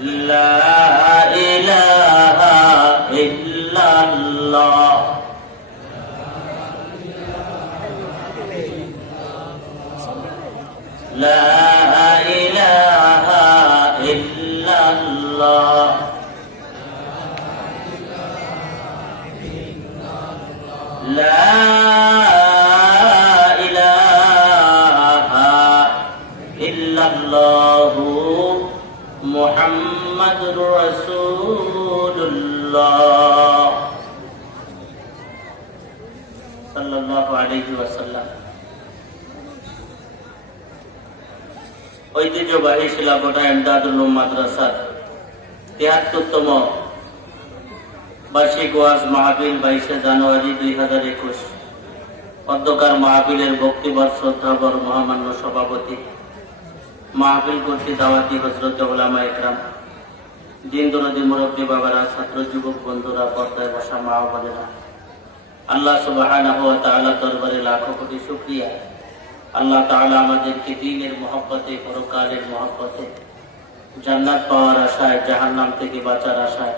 لا إله إلا الله لا إله إلا الله لا إله إلا الله محمد رسول الله صلى الله عليه وسلم। ঐতিহ্যবাহী শিলাকোটা ইমদাদুল উলুম মাদ্রাসার ৭৩তম বার্ষিক ওয়াজ মাহফিল ২২শে জানুয়ারি ২০২১। অধ্যকার মাহফিলের বক্তব্য শ্রদ্ধাবর মহামান্য সভাপতি মাহফিল কর্তৃক দাওয়াতি হযরত উলামা ইকরাম, দিন দরদি মুরব্বী বাবারা, ছাত্র যুবক বন্ধুরা, পর্দায় বসা মা ও বোনেরা, আল্লাহ সুবহানাহু ওয়া তাআলা দরবারে লাখো কোটি শুকরিয়া। আল্লাহ তাআলা আমাদেরকে দ্বীনের মহব্বতে, পরকালের মহব্বতে, জান্নাত পাওয়ার আশায়, জাহান্নাম থেকে বাঁচার আশায়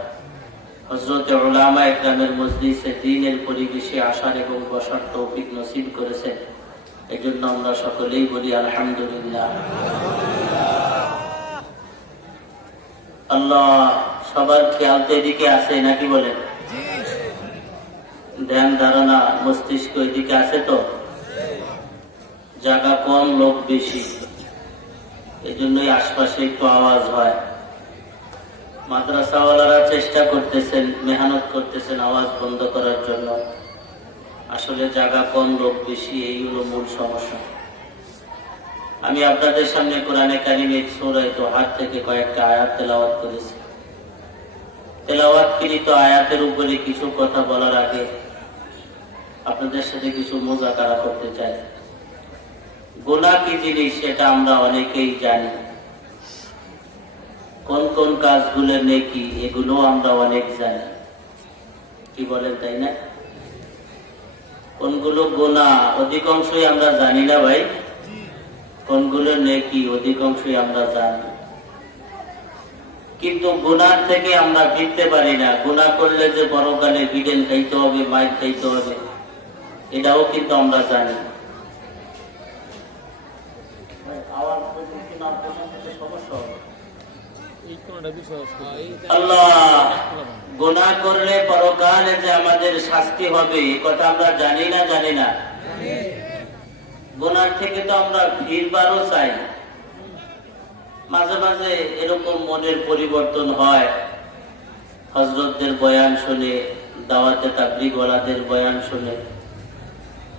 হযরত উলামা ইকরামের মজলিসে দ্বীনের পরিবেশে আসার এবং বসার তৌফিক নসিব করেছেন। এজন্য আমরা সকলেই বলি আলহামদুলিল্লাহ। আল্লাহ সবার খেয়াল তো এদিকে আছে নাকি বলেন? ধ্যান ধারণা মস্তিষ্ক এদিকে আছে তো? জায়গা কম, লোক বেশি, এই জন্যই আশপাশে একটু আওয়াজ হয়। মাদ্রাসাওয়ালারা চেষ্টা করতেছেন, মেহনত করতেছেন আওয়াজ বন্ধ করার জন্য। আসলে জায়গা কম, লোক বেশি, এই হলো মূল সমস্যা। আমি আপনাদের সামনে কোরআনে কারিমের সূরা তোহা থেকে কয়েকটা আয়াত তেলাওয়াত করেছি। তেলাওয়াতকৃত আয়াতের উপরে কিছু কথা বলার আগে আপনাদের সাথে কিছু মুযাকারা করতে চাই। গুনাহ কি জিনিস সেটা আমরা অনেকেই জানি, কোন কোন কাজগুলো নেকি এগুলো আমরা অনেক জানি, কি বলেন তাই না? কোনগুলো গুনাহ অধিকাংশই আমরা জানি না ভাই, কোনগুলো নেকি অধিকাংশই আমরা জানি, কিন্তু গুনাহ থেকে আমরা ফিরতে পারি না। গুনাহ করলে যে পরকালে বিদেন খাইতে হবে, মাইর খাইতে হবে, এটাও কিন্তু আমরা জানি। আল্লাহ গুনাহ করলে পরকালে যে আমাদের শাস্তি হবে এ কথা আমরা জানি না? জানি না। গুনাহ থেকে তো আমরা ফিরবারও চাই। মাঝে মাঝে এরকম মনের পরিবর্তন হয়, হযরতদের বয়ান শুনে, দাওয়াতে তাবলীগ ওয়ালাদের বয়ান শুনে,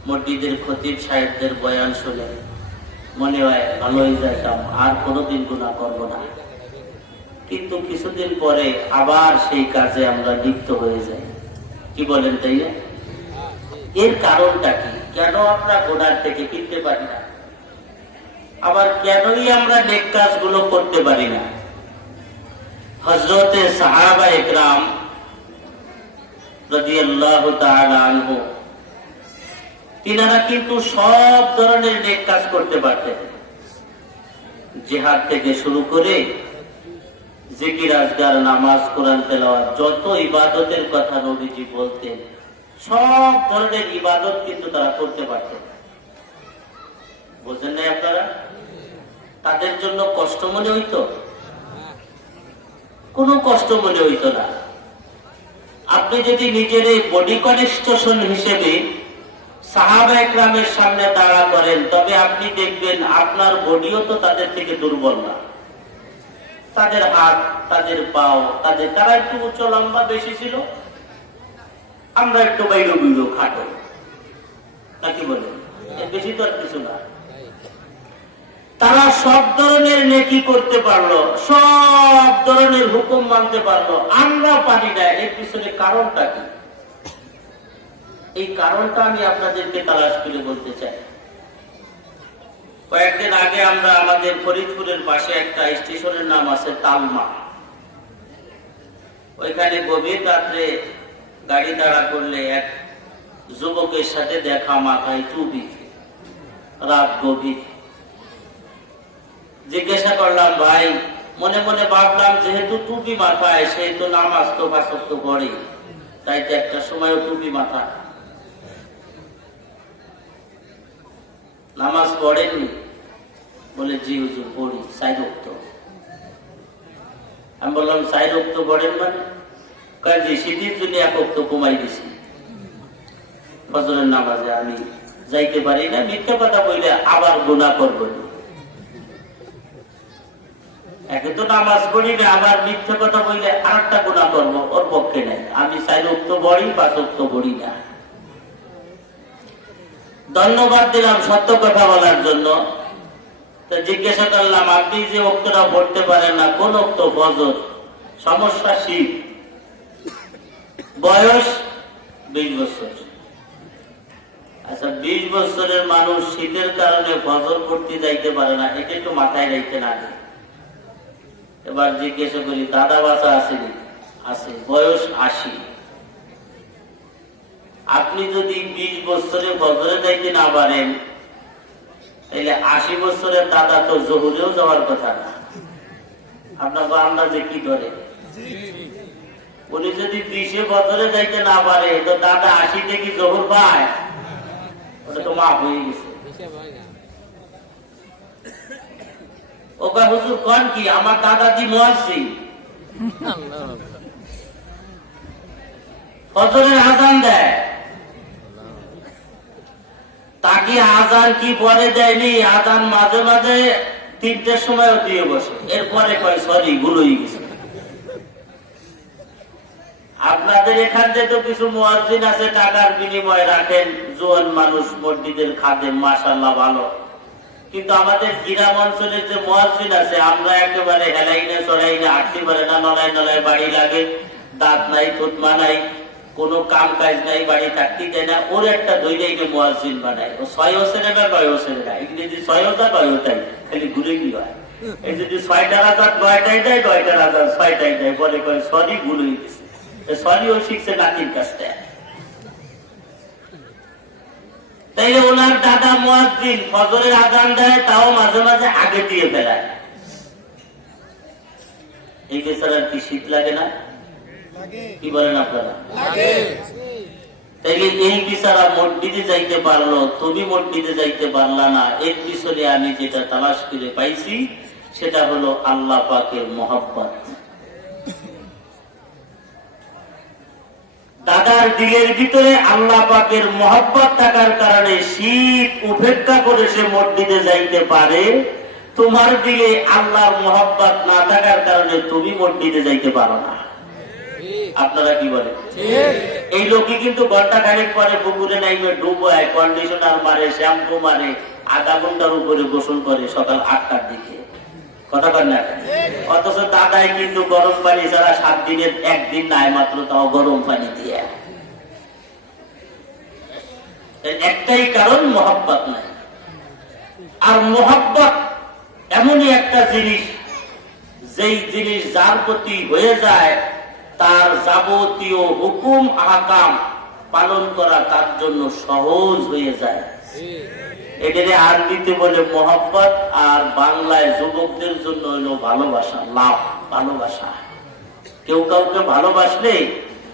মসজিদের খতিব সাহেবদের বয়ান শুনে মনে হয় ভালো হয়ে যাইতাম, আর কোনোদিন গুনাহ করব না। কিন্তু কিছুদিন পরে আবার সেই কাজে আমরা লিপ্ত হয়ে যাই, কি বলেন তাই না? এর কারণটা কি? কেন আমরা গুনাহ থেকে ফিরতে পারি না? আবার কেনই আমরা নেক কাজগুলো করতে পারি না? হযরতে সাহাবা ইকরাম রাদিয়াল্লাহু তাআলা আনহু, তিনারা কিন্তু সব ধরনের নেক কাজ করতে পারতেন। জিহাদ থেকে শুরু করে জিকির, আজকার, নামাজ, কোরআন তেলাওয়াত, যত ইবাদতের কথা নবীজি বলতেন সব ধরনের ইবাদত কিন্তু তারা করতে পারতেন। বুঝেন নাই আপনারা? তাদের জন্য কষ্ট মনে হইতো? কোনো কষ্ট মনে হইতো না। আপনি যদি নিজের এই বডি কনস্ট্রাকশন হিসেবে সাহাবা ইকরামের সামনে দাঁড়া করেন, তবে আপনি দেখবেন আপনার বডিও তো তাদের থেকে দুর্বল না। তাদের হাত, তাদের পাও, তারা একটু উচ্চ লম্বা বেশি ছিল, আমরা একটু বাইরো বিরো খাটো, নাকি বলেন? বেশি তো আর কিছু না। তারা সব ধরনের নেকি করতে পারলো, সব ধরনের হুকুম মানতে পারলো, আমরা পারি না। এর পিছনে কারণটা কি? এই কারণটা আমি আপনাদেরকে তালাশ করে বলতে চাই। কয়েকদিন আগে আমরা আমাদের ফরিদপুরের পাশে একটা স্টেশনের নাম আছে তালমা, ওইখানে গভীর রাত্রে গাড়ি দাঁড়া করলে এক যুবকের সাথে দেখা, মাথায় টুপি, রাত গভীর। জিজ্ঞাসা করলাম, ভাই মনে মনে ভাবলাম যেহেতু টুপি মাথায় সেহেতু নামাজ তো পাঁচক পড়ে, তাই তো একটা সময় টুপি মাথা। নামাজ পড়েননি? বলে জি হুজুর পড়ি, 4 ওয়াক্ত। আমি বললাম 4 ওয়াক্ত পড়েন মানে? কাজে শীতের জন্য 1 ওয়াক্ত কমাই দিছি। ফজরের নামাজে আমি যাইতে পারি না, মিথ্যা কথা বললে আবার গুনাহ করব। একে তো নামাজ পড়ি না, আবার মিথ্যা কথা বললে আরেকটা গুনাহ করবো, ওর পক্ষে নাই। আমি 4 ওয়াক্ত পড়ি, 5 ওয়াক্ত পড়ি না। ধন্যবাদ দিলাম সত্য কথা বলার জন্য। তো জিজ্ঞাসা করলাম আপনি যে ওক্তটা পড়তে পারেন না, কোন ওক্ত? ফজর। সমস্যা শীত, বয়স 20 বছর। আচ্ছা 20 বছরের মানুষ শীতের কারণে ফজর পড়তে যাইতে পারে না, এটা একটু মাথায় রাখতে না। এবার জিজ্ঞাসা করি দাদা বাচ্চা আসেনি? আছে, বয়স 80। আপনি যদি 20 বছরে ফজরে যাইতে না পারেন, তাহলে 80 বছরের দাদা তো জহুরেও যাওয়ার কথা না। আপনার আন্দাজে কি ধরে? উনি যদি 20-এ ফজরে যাইতে না পারে, তো দাদা 80-তে কি জহুর পায়? ওটা তো মাফ হয়ে গেছে। ওকা হুজুর কোন কি? আমার দাদাজি মুয়াজ্জিন, ফজরের আযান দেয়। তাকে আযান কি পরে দেয়নি? আযান মাঝে মাঝে 3টের সময়ও দিয়ে বসে, এরপরে কয় সরি ভুল হয়ে গেছে। আপনাদের এখান থেকে তো কিছু মুয়াজ্জিন আছে, টাকার বিনিময়ে রাখেন, জোয়ান মানুষ, মসজিদের খাদেম, মাশাআল্লাহ ভালো। কিন্তু আমাদের গ্রাম অঞ্চলের যে মুয়াজ্জিন আছে, আমরা একেবারে হেলাইনে চড়াইনে হাঁটতে পারে না, নলায় নলায় বাড়ি লাগে, দাঁত নাই, থুতমা নাই, কোনো কাম কাজ নাই, বাড়ি থাকতে দেয় না। ওর একটা দৈরাইকে মুয়াজ্জিন বানায়। ও 6 বছরে বা 9 বছরে না, ইংরেজি 6 হাজার 9টাই খালি ঘুরে কি হয়। এই যদি 6টার হাজার 9টাই দেয়, 9টার হাজার 6টাই দেয়, বলে কয় সরি ভুল হয়ে গেছে। সরি ও শিখছে নাতির কাছ থেকে। তাইলে ওনার দাদা মুয়াজ্জিন, ফজরের আযান দেয়, তাও মাঝে মাঝে আগে দিয়ে ফেলায়। এই বেচারার কি শীত লাগে না? কি বলেন আপনারা? তাইলে এই বেচারা মসজিদে যাইতে পারলো, তুমি মসজিদে যাইতে পারলা না। এর পিছনে আমি যেটা তালাশ করে পাইছি, সেটা হলো আল্লাহ পাকের মহব্বত। দাদার দিলের ভিতরে আল্লাহ পাকের মহব্বত থাকার কারণে শীত উপেক্ষা করে সে মসজিদে যাইতে পারে। তোমার দিলে আল্লাহর মহব্বত না থাকার কারণে তুমি মসজিদে যাইতে পারো না। আপনারা কি বলেন? এই লোকই কিন্তু ঘন্টা খানেক পরে পুকুরে নাইবে ডুবায়, কন্ডিশনার মারে, শ্যাম্পু মারে, আধা ঘন্টার উপরে গোসল করে সকাল 8টার দিকে। কথা বল না? অথচ দাদাই কিন্তু গরম পানি ছাড়া 7 দিনের 1 দিন নাই মাত্র, তাও গরম পানি দিয়ে। একটাই কারণ, মহব্বত নাই। আর মহব্বত এমনই একটা জিনিস, যেই জিনিস যার প্রতি হয়ে যায়, তার যাবতীয় হুকুম আহকাম পালন করা তার জন্য সহজ হয়ে যায়। এটারে আরবিতে বলে মহব্বত, আর বাংলায় যুবকদের জন্য হলো ভালোবাসা, লাভ, ভালোবাসা। কেউ কাউকে ভালোবাসলে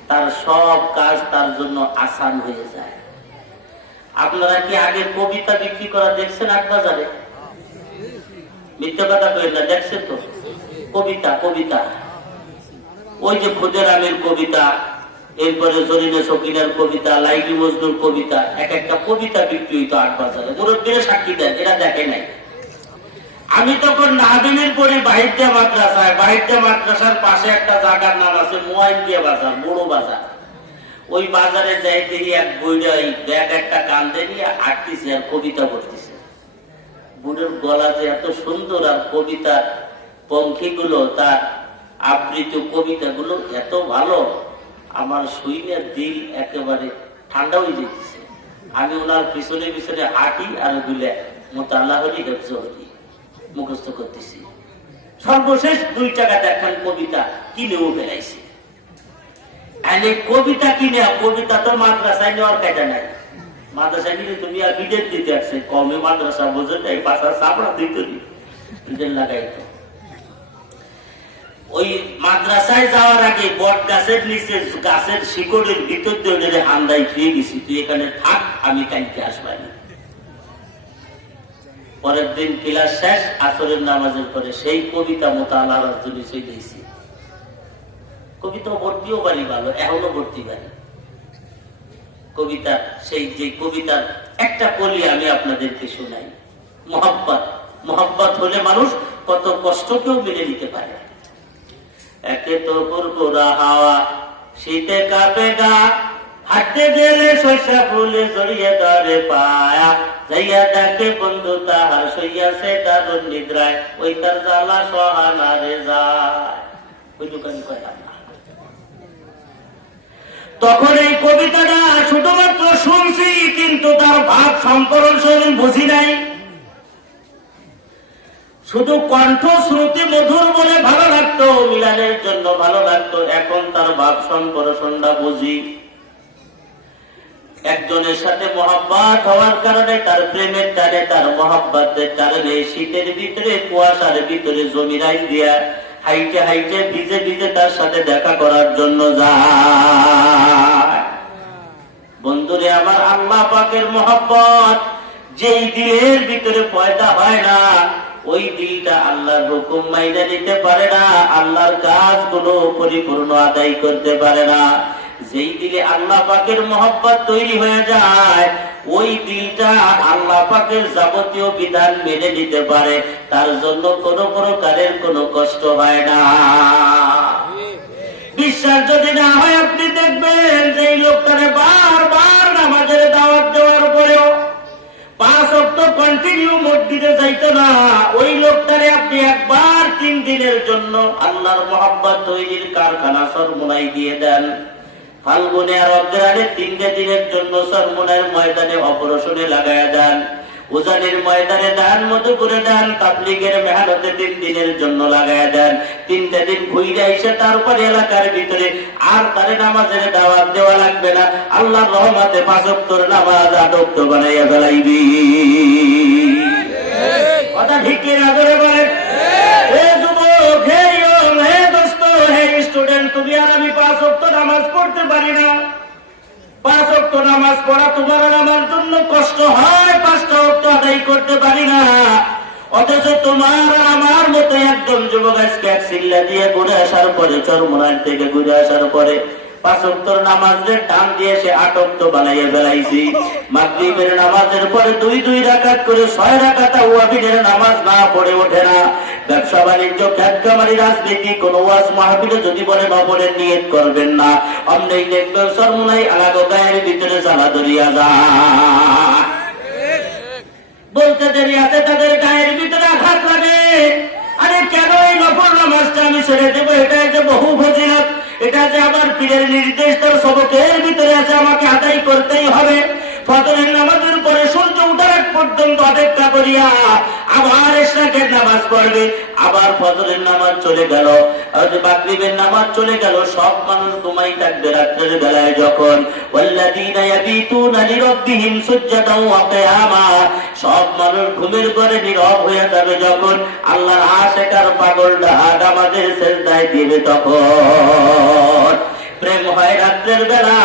তার সব কাজ তার জন্য আসান হয়ে যায়। আপনারা কি আগের কবিতা বিক্রি করা দেখছেন হাটবাজারে? মিথ্যা কথা কইেন না, দেখছেন তো? কবিতা কবিতা ওই যে ক্ষুদিরামের কবিতা, এরপরে জরিনা সকিনার কবিতা, লাইলি মজনুর কবিতা, এক একটা কবিতা বিক্রি হইতো হাটবাজারে। মুরব্বীরা সাক্ষী দেন, এরা দেখে নাই। আমি তখন নাদিনের পরে বাহিরদিয়া মাদ্রাসায়, বাহিরদিয়া মাদ্রাসার পাশে একটা জায়গার নাম আছে মোয়াইনদিয়া বাজার, বড় বাজার। ওই বাজারে যাই দেখি এক বইটা ব্যাগ একটা কান্দে নিয়ে আটতিছে আর কবিতা পড়তেছে। বুড়ের গলা যে এত সুন্দর, আর কবিতার পঙ্খিগুলো, তার আবৃত কবিতাগুলো এত ভালো, আমার শুইনে দিল একেবারে ঠান্ডা হয়ে যেতেছে। আমি ওনার পিছনে পিছনে হাঁটি আর গুলে মোতাল্লাহ হলি হেফজ হলি মুখস্থ করতেছি। সর্বশেষ 2 টাকা দেখান কবিতা কিনেও ফেলাইছি। কবিতা কিনে, কবিতা তো মাদ্রাসায় নেওয়ার কাজা নাই। মাদ্রাসায় নিলে তুমি আর বিদেশ দিতে আসছে, কমে মাদ্রাসা বোঝে, এই পাশা চাপড়া দিত, বিদেশ লাগাইতো। ওই মাদ্রাসায় যাওয়ার আগে বট গাছের নিচে গাছের শিকড়ের ভিতর দিয়ে হান্দাই ফিরে গেছি, তুই এখানে থাক, আমি কালকে আসবানি। পরের দিন ক্লাস শেষ, আসরের নামাজের পরে সেই কবিতা মোতালার জন্য চলেছি। কবিতা ভর্তিও বাড়ি ভালো, এখনো ভর্তি বাড়ি কবিতা। সেই যে কবিতার একটা কলি আমি আপনাদেরকে শোনাই। মোহাব্বত, মোহাব্বত হলে মানুষ কত কষ্টকেও মেনে নিতে পারে। একে তো পুরপুরা হাওয়া, শীতে কাঁপে গা, হাঁটতে গেলে শস্যা ফুলে জড়িয়ে ধরে পায়া, যাইয়া ডাকে বন্ধু তাহার সইয়াছে দারুণ নিদ্রায়, ওই তার জ্বালা সহানারে যায়। ওই দোকানে কয়লাম না। তখন এই কবিতাটা শুধুমাত্র শুনছি, কিন্তু তার ভাব সম্পর্ক বুঝি নাই। শুধু কণ্ঠ শ্রুতি মধুর বলে ভালো লাগতো, মিলানের জন্য ভালো লাগতো। এখন তার ভাব সম্পর্কটা বুঝি। একজনের সাথে মহাব্বত হওয়ার কারণে, তার প্রেমের টানে, তার মহাব্বতের কারণে শীতের ভিতরে, কুয়াশার ভিতরে জমিরাই দিয়া হাইটে হাইটে ভিজে ভিজে তার সাথে দেখা করার জন্য যায়। বন্ধুরে আমার, আল্লাহ পাকের মহব্বত যেই দিলের ভিতরে পয়দা হয় না, ওই দিলটা আল্লাহর হুকুম মাইনে নিতে পারে না, আল্লাহর কাজগুলো পরিপূর্ণ আদায় করতে পারে না। যেই দিলে আল্লাহ পাকের মহব্বত তৈরি হয়ে যায়, ওই দিলটা আল্লাহ পাকের যাবতীয় বিধান মেনে নিতে পারে, তার জন্য কোনো প্রকারের কোনো কষ্ট হয় না। বিশ্বাস যদি না হয়, আপনি দেখবেন যে এই লোকটারে বারবার নামাজের দাওয়াত দেওয়ার পরেও 5 ওয়াক্ত কন্টিনিউ মসজিদে যাইতো না। ওই লোকটারে আপনি একবার 3 দিনের জন্য আল্লাহর মহব্বত তৈরির কারখানা সরমুনাই দিয়ে দেন। ফাল্গুনে আর অগ্রহায়ণে 3 দিনের জন্য সরমুনার ময়দানে অপারেশনে লাগায় দেন, উজানের ময়দানে দেন, মধুপুরে দেন, তাবলীগের মেহনতে 3 দিনের জন্য লাগায় দেন। 3 দিন ঘুরে এসে তারপরে এলাকার ভিতরে আর তারে নামাজের দাওয়াত দেওয়া লাগবে না। আল্লাহর রহমতে 5 ওয়াক্তের নামাজ আদপ্ত বানাইয়া ফেলাইবি। কথা ঠিক কি না করে বলেন? হে যুবক, হে ইয়ং, হে দোস্ত, হে স্টুডেন্ট, তুমি আর আমি 5 ওয়াক্ত নামাজ পড়তে পারি না। 5 ওয়াক্ত নামাজ পড়া তোমার আর আমার জন্য কষ্ট হয়, 5টা ওয়াক্ত আদায় করতে পারি না। অথচ তোমার আর আমার মতো একজন যুবক আজকে এক সিল্লা দিয়ে ঘুরে আসার পরে, চরমোনার থেকে ঘুরে আসার পরে 5 ওয়াক্তের নামাজের টান দিয়ে সে 8 ওয়াক্ত বানাইয়া ফেলাইছি। মাগরিবের নামাজের পরে 2 রাকাত করে 6 রাকাত ওয়াবিনের নামাজ না পড়ে ওঠে না। ব্যবসা বাণিজ্য, খ্যাতকামারি, রাজনীতি, কোন ওয়াজ মাহফিলে যদি বলেন অপরের নিয়ত করবেন না, অমনেই দেখবেন চরমোনাই আলাগো গায়ের ভিতরে জ্বালা ধরিয়া যায়। বলতে দেরি আছে, তাদের গায়ের ভিতরে আঘাত লাগে। আরে কেন এই নফল নামাজটা আমি ছেড়ে দেবো? এটা যে বহু ফজিলত, এটা যে আমার পীরের নির্দেশ, তার সবকের ভিতরে আছে, আমাকে আদায় করতেই হবে। ফজরের নামাজের পরে সূর্য উঠার আগ পর্যন্ত অপেক্ষা করিয়া আবার ইশরাকের নামাজ পড়বে, আবার ফজরের নামাজ চলে গেল, মাগরিবের নামাজ চলে গেল, সব মানুষ ঘুমাই থাকবে রাত্রের বেলায়। যখন ওয়াল্লাযীনা ইয়াবিতুনা লিরাব্বিহিম সুজদান ওয়া কিয়ামা, সব মানুষ ঘুমের ঘরে নীরব হয়ে যাবে, যখন আল্লাহর আশিক আর পাগলরা নামাজের সিজদায় দিবে, তখন প্রেম হয় রাত্রের বেলা,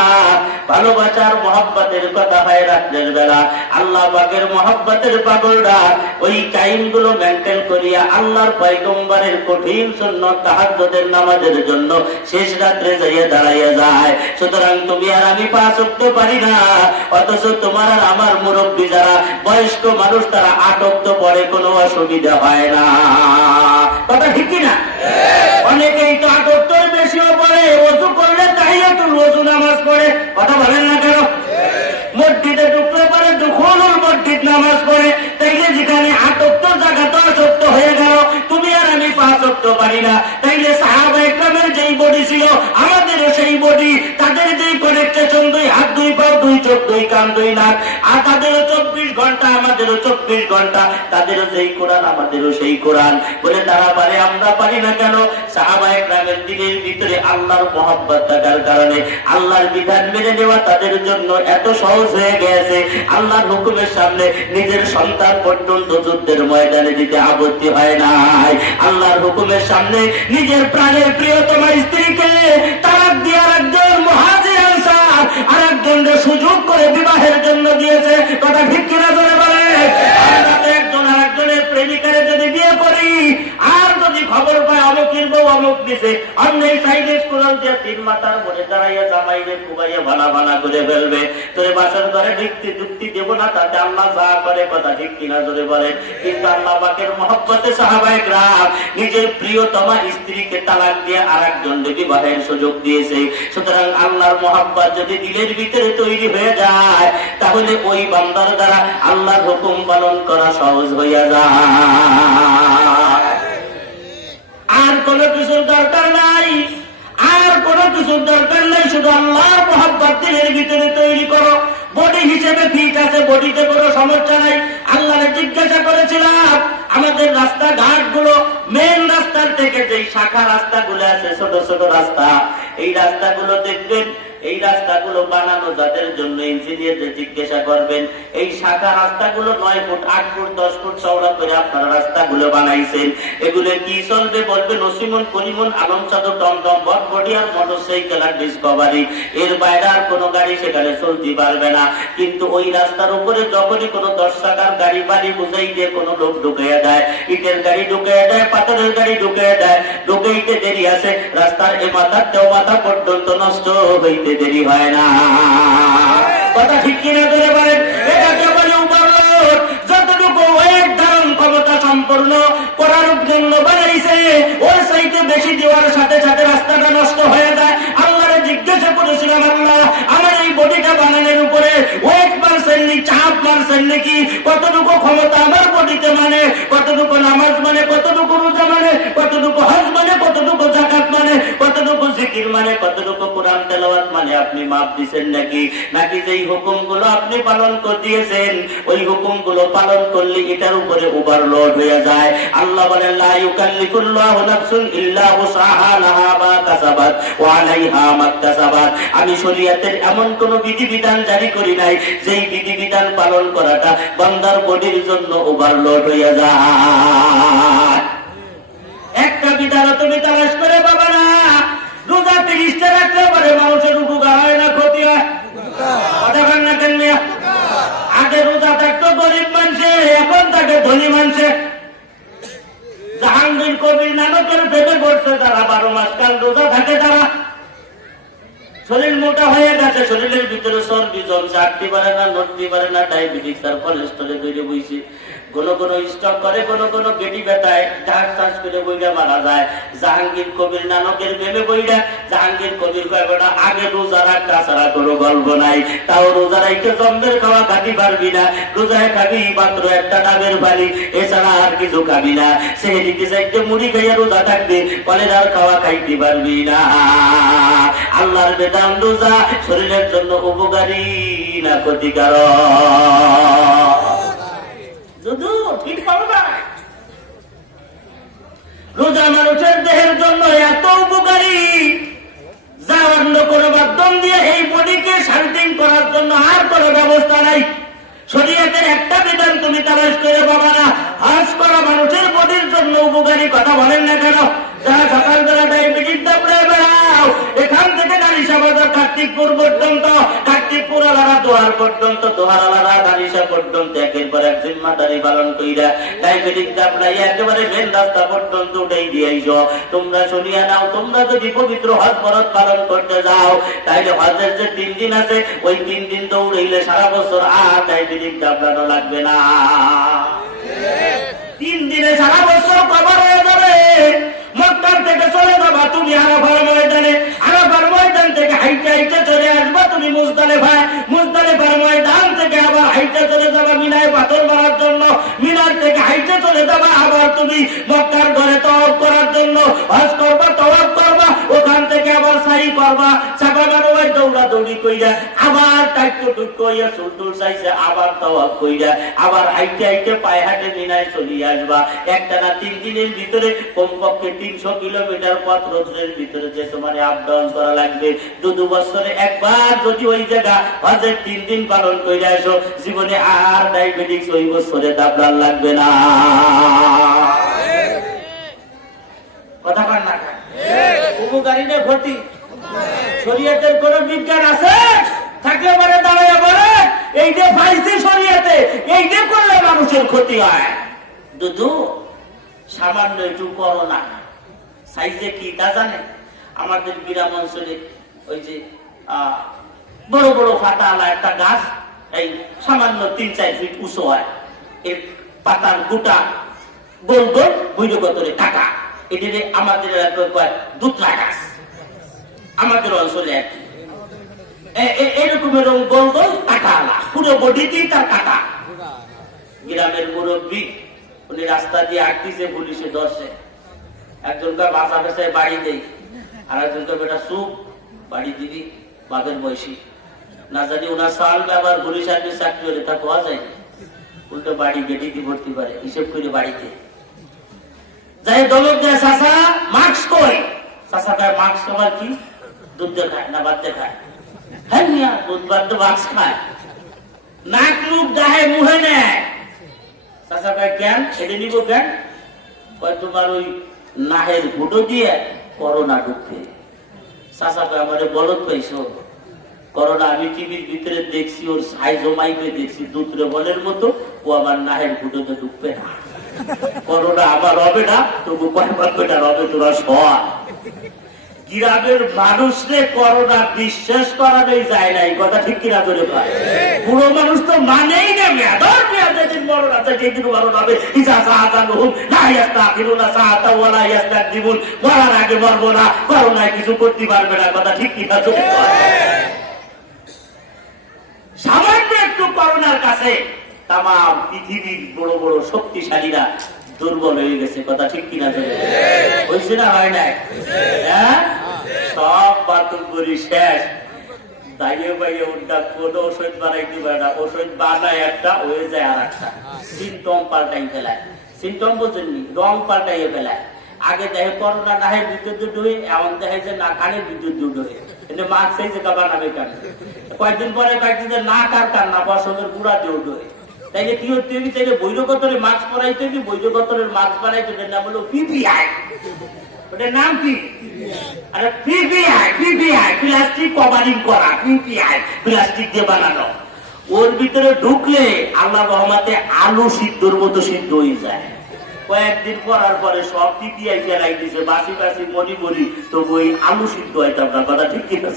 ভালোবাসার মহব্বতের কথা হয় রাত্রের বেলা। আল্লাহ পাকের মহব্বতের পাগলরা ওই টাইমগুলো মেনটেন করিয়া আল্লাহর পয়গম্বরের কঠিন সুন্নাত তাহাজ্জুদের নামাজের জন্য শেষ রাত্রে যাইয়া দাঁড়াইয়া যায়। সুতরাং তুমি আর আমি 5 ওয়াক্ত পারি না, অথচ তোমার আর আমার মুরব্বী যারা বয়স্ক মানুষ, তারা 8 ওয়াক্ত পড়ে, কোনো অসুবিধা হয় না। কথা ঠিক কিনা? অনেকেই তো 8 ওয়াক্তের বেশিও পড়ে, ওযু করলে তাহিয়াতুল ওযু নামাজ পড়ে। কথা বলেন না কেন? মসজিদে ঢুকলে পরে দুখুলুল মসজিদ নামাজ পড়ে। তাইলে যেখানে 8 ওয়াক্ত জায়গা 10 ওয়াক্ত হয়ে গেল, তুমি আর আমি 5 ওয়াক্ত পারি না। তাইলে সাহাবায়ে কেরামের যেই বডি ছিল, আমাদেরও সেই বডি, তাদের যেই কনেকশন, 2 হাত 2 পা 2 চোখ চোখ 2 কান 2 নাক, আর তাদেরও 24 ঘন্টা, আমাদেরও 24 ঘন্টা, তাদেরও যেই কোরআন আমাদেরও সেই কোরআন। বলে তারা পারে আমরা পারি না কেন? সাহাবায়ে কেরামের দিনের ভিতরে আল্লাহর মহব্বত থাকার কারণে আল্লাহর বিধান মেনে নেওয়া তাদের জন্য এত সহজ হয়ে গেছে। আল্লাহর হুকুমের সামনে নিজের সন্তান পর্যন্ত যুদ্ধের ময়দানে দিতে আপত্তি হয় নাই। আল্লাহর হুকুমের সামনে নিজের প্রাণের প্রিয়তমা স্ত্রীকে তালাক দিয়ে আরেকজন মুহাজির আনসার আরেকজনকে সুযোগ করে বিবাহের জন্য দিয়েছে। কথা ঠিক কিনা জোরে বলে? আমরা তো একজন আরেকজনের প্রেমিকারে যদি বিয়ে করি, আর যদি খবর পায় অমুকের বউ অমুক দিছে, অন্যের সাইডে স্কুল দিয়ে 3 মাথার মনে দাঁড়াইয়া জামাইরে কুবাইয়া ভালা ভালা করে ফেলবে। তোরে বাসর ঘরে যুক্তি দেব না, তাতে আল্লাহ যা করে। কথা ঠিক কিনা জোরে বলে? কিন্তু আল্লাহ পাকের মহব্বতে সাহাবায়ে কেরাম নিজের প্রিয়তমা স্ত্রীকে তালাক দিয়ে আরেকজনকে বিবাহের সুযোগ দিয়েছে। সুতরাং আল্লাহর মহব্বত যদি দিলের ভিতরে তৈরি হয়ে যায়, তাহলে ওই বান্দার দ্বারা আল্লাহর হুকুম পালন করা সহজ হইয়া যায়। আর কোনো কিছুর দরকার নাই, আর কোনো কিছুর দরকার নাই, শুধু আল্লাহর মহব্বত দিলের ভিতরে তৈরি করো। বডি হিসেবে ঠিক আছে, বডিতে কোনো সমস্যা নাই। আল্লাহরে জিজ্ঞাসা করেছিলাম, আমাদের রাস্তাঘাট গুলো মেন রাস্তার থেকে যেই শাখা রাস্তাগুলো আছে, ছোট ছোট রাস্তা, এই রাস্তাগুলো দেখবেন, এই রাস্তাগুলো বানানো যাদের জন্য ইঞ্জিনিয়ারদের জিজ্ঞাসা করবেন, এই শাখা রাস্তাগুলো 9 ফুট 8 ফুট 10 ফুট চওড়া করে আপনারা রাস্তাগুলো বানাইছেন। এগুলো কি চলবে? বলবে নসিমন, করিমন, আলম চাদু, টমটম, বটবডি আর মোটরসাইকেল আর ডিসকভারি, এর বাইরে আর কোনো গাড়ি সেখানে চলতে পারবে না। কিন্তু ওই রাস্তার উপরে যখনই কোনো 10 চাকার গাড়ি বাড়ি বুঝাই দিয়ে কোনো লোক ঢুকিয়ে দেয়, ইটের গাড়ি ঢুকিয়ে দেয়, পাথরের গাড়ি ঢুকিয়ে দেয়, ঢুকাইতে দেরি আছে, রাস্তার এ মাথা তেও মাথা পর্যন্ত নষ্ট হইতে দেরি হয় না। কথা ঠিক কিনা ধরে বলেন? এটাকে বলে উপরোধ। যতটুকু এক ধারণ ক্ষমতা সম্পন্ন করার জন্য বানাইছে, ওর চাইতে বেশি দেওয়ার সাথে সাথে রাস্তাটা নষ্ট হয়ে যায়। আল্লাহরে জিজ্ঞাসা করেছিলাম, আল্লাহ আমার এই বডিটা বানানোর উপরে ওয়েট মারছেন নি, চাপ মারছেন নাকি? কতটুকু ক্ষমতা আমার বডিতে মানে, কতটুকু নামাজ মানে, কতটুকু রোজা মানে, কতটুকু হজ মানে, কতটুকু যাকাত মানে, কতটুকু জিকির মানে, কতটুকু কোরআন তেলাওয়াত মানে আপনি মাপ দিবেন নাকি? নাকি যেই হুকুমগুলো আপনি পালন করে দিয়েছেন ওই হুকুমগুলো পালন করলে এটার উপরে ওভারলোড হয়ে যায়। আল্লাহ বলেন, লা ইউকাল্লিফুল্লাহু নাফসুন ইল্লা উসআহা লাহা মা কাসাবাত ওয়া আলাইহা মাকতাসাবাত। আমি শরীয়তের এমন কোন বিধিবিধান জারি করি নাই যেই বিধিবিধান পালন করাটা বান্দার বডির জন্য ওভারলোড হয়ে যায়। একটা বিধান তুমি তালাশ করে পাবা না। রোজা 30টা রাখলে পরে মানুষের উপকার হয় না ক্ষতি হয়? কথা না কেন? আগে রোজা থাকতো গরিব মানুষে, এখন তাকে ধনী মানুষে। জাহাঙ্গীর কবির নানকের ভেবে পড়ছে তারা 12 মাস কাল রোজা থাকে, তারা শরীর মোটা হয়ে গেছে, শরীরের ভিতরে চর্বি জমছে, হাঁটতে পারে না, নড়তে পারে না, ডায়াবেটিস আর কোলেস্ট্রলে তৈরি বইছে। কোন কোন স্টক করে, কোন কোন পেটি ব্যথায় ঢাক চাষ করে বইটা মারা যায়। জাহাঙ্গীর কবির নানকের ভেবে বইটা, জাহাঙ্গীর কবির কয়টা আগে রোজা রাখ, তাছাড়া কোনো গল্প নাই। তাও রোজা রাইতে জম্বের খাওয়া খাটি পারবি না, রোজায় খাবি মাত্র একটা ডাবের পানি, এছাড়া আর কিছু খাবি না। সেদিকে চাইতে মুড়ি খাইয়া রোজা থাকবে, কলেরার খাওয়া খাইতে পারবি না। আল্লাহর বেদান রোজা শরীরের জন্য উপকারী না ক্ষতিকারক? রোজা মানুষের দেহের জন্য এত উপকারী যা অন্য কোনো মাধ্যম দিয়ে এই বডিকে শান্তিং করার জন্য আর কোনো ব্যবস্থা নাই। শরীয়তের একটা বিধান তুমি তালাশ করে পাবা না। হজ করা মানুষের বডির জন্য উপকারী, কথা বলেন না কেন? যারা সকালবেলা ডায়াবেটিস দাপড়ায় বেড়াও, এখান থেকে নারিশা বাজার কার্তিকপুর পর্যন্ত, কার্তিকপুর আলাদা দোহার পর্যন্ত, দোহার আলাদা নারিশা পর্যন্ত একের পর এক জিম্মাদারি পালন কইরা ডায়াবেটিস দাপড়াই একেবারে মেন রাস্তা পর্যন্ত উঠাই দিয়েছ। তোমরা শুনিয়া নাও, তোমরা যদি পবিত্র হজ ফরজ পালন করতে যাও, তাইলে হজের যে 3 দিন আছে ওই 3 দিন দৌড়াইলে সারা বছর আর ডায়াবেটিস দাপড়ানো লাগবে না। 3 দিনে সারা বছর কভার হয়ে যাবে। মক্কার থেকে চলে যাবা তুমি আরাফার ময়দানে, আরাফার ময়দান থেকে হাইটে হাইটে চলে আসবা তুমি মুজদালিফায়, মুজদালিফার ময়দান থেকে আবার হাইটে চলে যাবা মিনায় পাথর মারার জন্য, মিনার থেকে হাইটে চলে যাবা আবার তুমি মক্কার ঘরে তওয়াফ করার জন্য। হজ করবা, তওয়াফ করবা, ওখান থেকে আবার সাই করবা, সাফা মারওয়ায় দৌড়া দৌড়াদৌড়ি কইরা আবার টাইট্য টুক হইয়া চুলটুল চাইছে, আবার তাওয়াফ কইরা আবার হাইটে হাইটে পায়ে হাটে মিনায় চলিয়ে আসবা। একটা না 3 দিনের ভিতরে কমপক্ষে 300 কিলোমিটার পথ রোদ্রের ভিতরে যে তোমার আপ ডাউন করা লাগবে। 2 বছরে একবার যদি ওই জায়গা হজের 3 দিন পালন করে আসো, জীবনে আর ডায়াবেটিস ওই বছরে দাবলার লাগবে না। কথা কান না উপকারী না ক্ষতি? শরীয়তের কোন বিজ্ঞান আছে? থাকলে পরে দাঁড়াইয়া বলে এইটা পাইছে শরীয়তে, এইটা করলে মানুষের ক্ষতি হয়। দুধু সামান্য একটু করোনা সাইজে কি তা জানে? আমাদের গ্রাম অঞ্চলে ওই যে বড় বড় পাতাওয়ালা একটা গাছ, এই সামান্য 3-4 ফিট উঁচু হয়, এর পাতার গোটা গোল গোল বৈরগতরে টাকা, এটারে আমাদের এলাকায় দুধরা গাছ, আমাদের অঞ্চলে আর কি এরকমের গোল গোল কাটাওয়ালা, পুরো বডিতেই তার কাটা। গ্রামের মুরব্বী উনি রাস্তা দিয়ে আটকিছে, পুলিশে ধরছে। একজনকে বাসা বেসায় বাড়ি দেই, আর একজনকে বেটা সুপ বাড়ি দিবি, বাপের বয়সী না জানি ওনার সাল আবার পুলিশ আর্মি চাকরি হলে তা পাওয়া যায়, উল্টো বাড়ি বেটি দি ভর্তি পারে হিসেব করে বাড়িতে যাই দলক দেয়। চাষা মাস্ক কই? চাষা খায় মাস্ক আবার কি দুধ দেখায় না ভাত দেখায়? হ্যাঁ মিয়া দুধ ভাত তো মাস্ক খায়, নাক মুখ দাহে মুহে নেয়। চাষা খায় কেন ছেড়ে নিব কেন? তোমার ওই নাহের ফুটো দিয়ে করোনা ঢুকবে। চাষা খায় আমারে বলত পাইছো করোনা, আমি টিভির ভিতরে দেখছি, ওর সাইজ মাইপে দেখছি দুধরে বলের মতো, ও আমার নাহের ফুটোতে ঢুকবে না। করোনা আমার হবে না, তবু কয়েকবার বেটা হবে তোরা সব। গ্রামের মানুষরে করোনা বিশ্বাস করানোই যায় না, এই কথা ঠিক কিনা করে পায়? পুরো মানুষ তো মানেই না, মেয়াদর যেদিন মরণ আছে যেদিন মরণ হবে, ইসা সাহাতান হুম না ইয়াস্তা ফিরুনা সাহাতা ওয়ালা ইয়াস্তা জীবন, মরার আগে মরবো না, করোনায় কিছু করতে পারবে না, কথা ঠিক কিনা করে পায়? সামান্য একটু করোনার কাছে তাম পৃথিবীর বড় বড় শক্তিশালীরা দুর্বল হয়ে গেছে, কথা ঠিক কিনা হয়েছে না হয় নাই? হ্যাঁ, সব বাতুল করি শেষ, দাইয়ে বাইয়ে উল্টা কোনো ওষুধ বানাইতে পারে না, ওষুধ বানায় একটা হয়ে যায় আর একটা, সিমটম পাল্টাই ফেলায়। সিমটম বোঝেননি, রং পাল্টাইয়ে ফেলায়। আগে দেখে করোনা না হয় বিদ্যুৎ দুধ হয়ে, এমন দেখে যে না কানে বিদ্যুৎ দুধ হয়ে, কিন্তু মাছ সেই যে বানাবে কেন? কয়েকদিন পরে কয়েকদিন না কার কার না বসমের গুড়া দিয়ে উঠে, তাইলে কি হতে হবে? তাইলে বৈরগতরে মাছ পরাইতে হবে, বৈরগতরের মাছ বানাইতে হবে, নাম হলো পিপিআই। ওটার নাম কি? আরে পিপিআই, পিপিআই প্লাস্টিক কভারিং করা, পিপিআই প্লাস্টিক দিয়ে বানানো। ওর ভিতরে ঢুকলে আল্লাহর রহমতে আলু সিদ্ধর মতো সিদ্ধ হয়ে যায়। কয়েকদিন পরার পরে সব পিপিআই ফেলাই দিছে, বাসি বাসি মরি মরি, তো ওই আলু সিদ্ধ হয়। আপনার কথা ঠিক কিনা?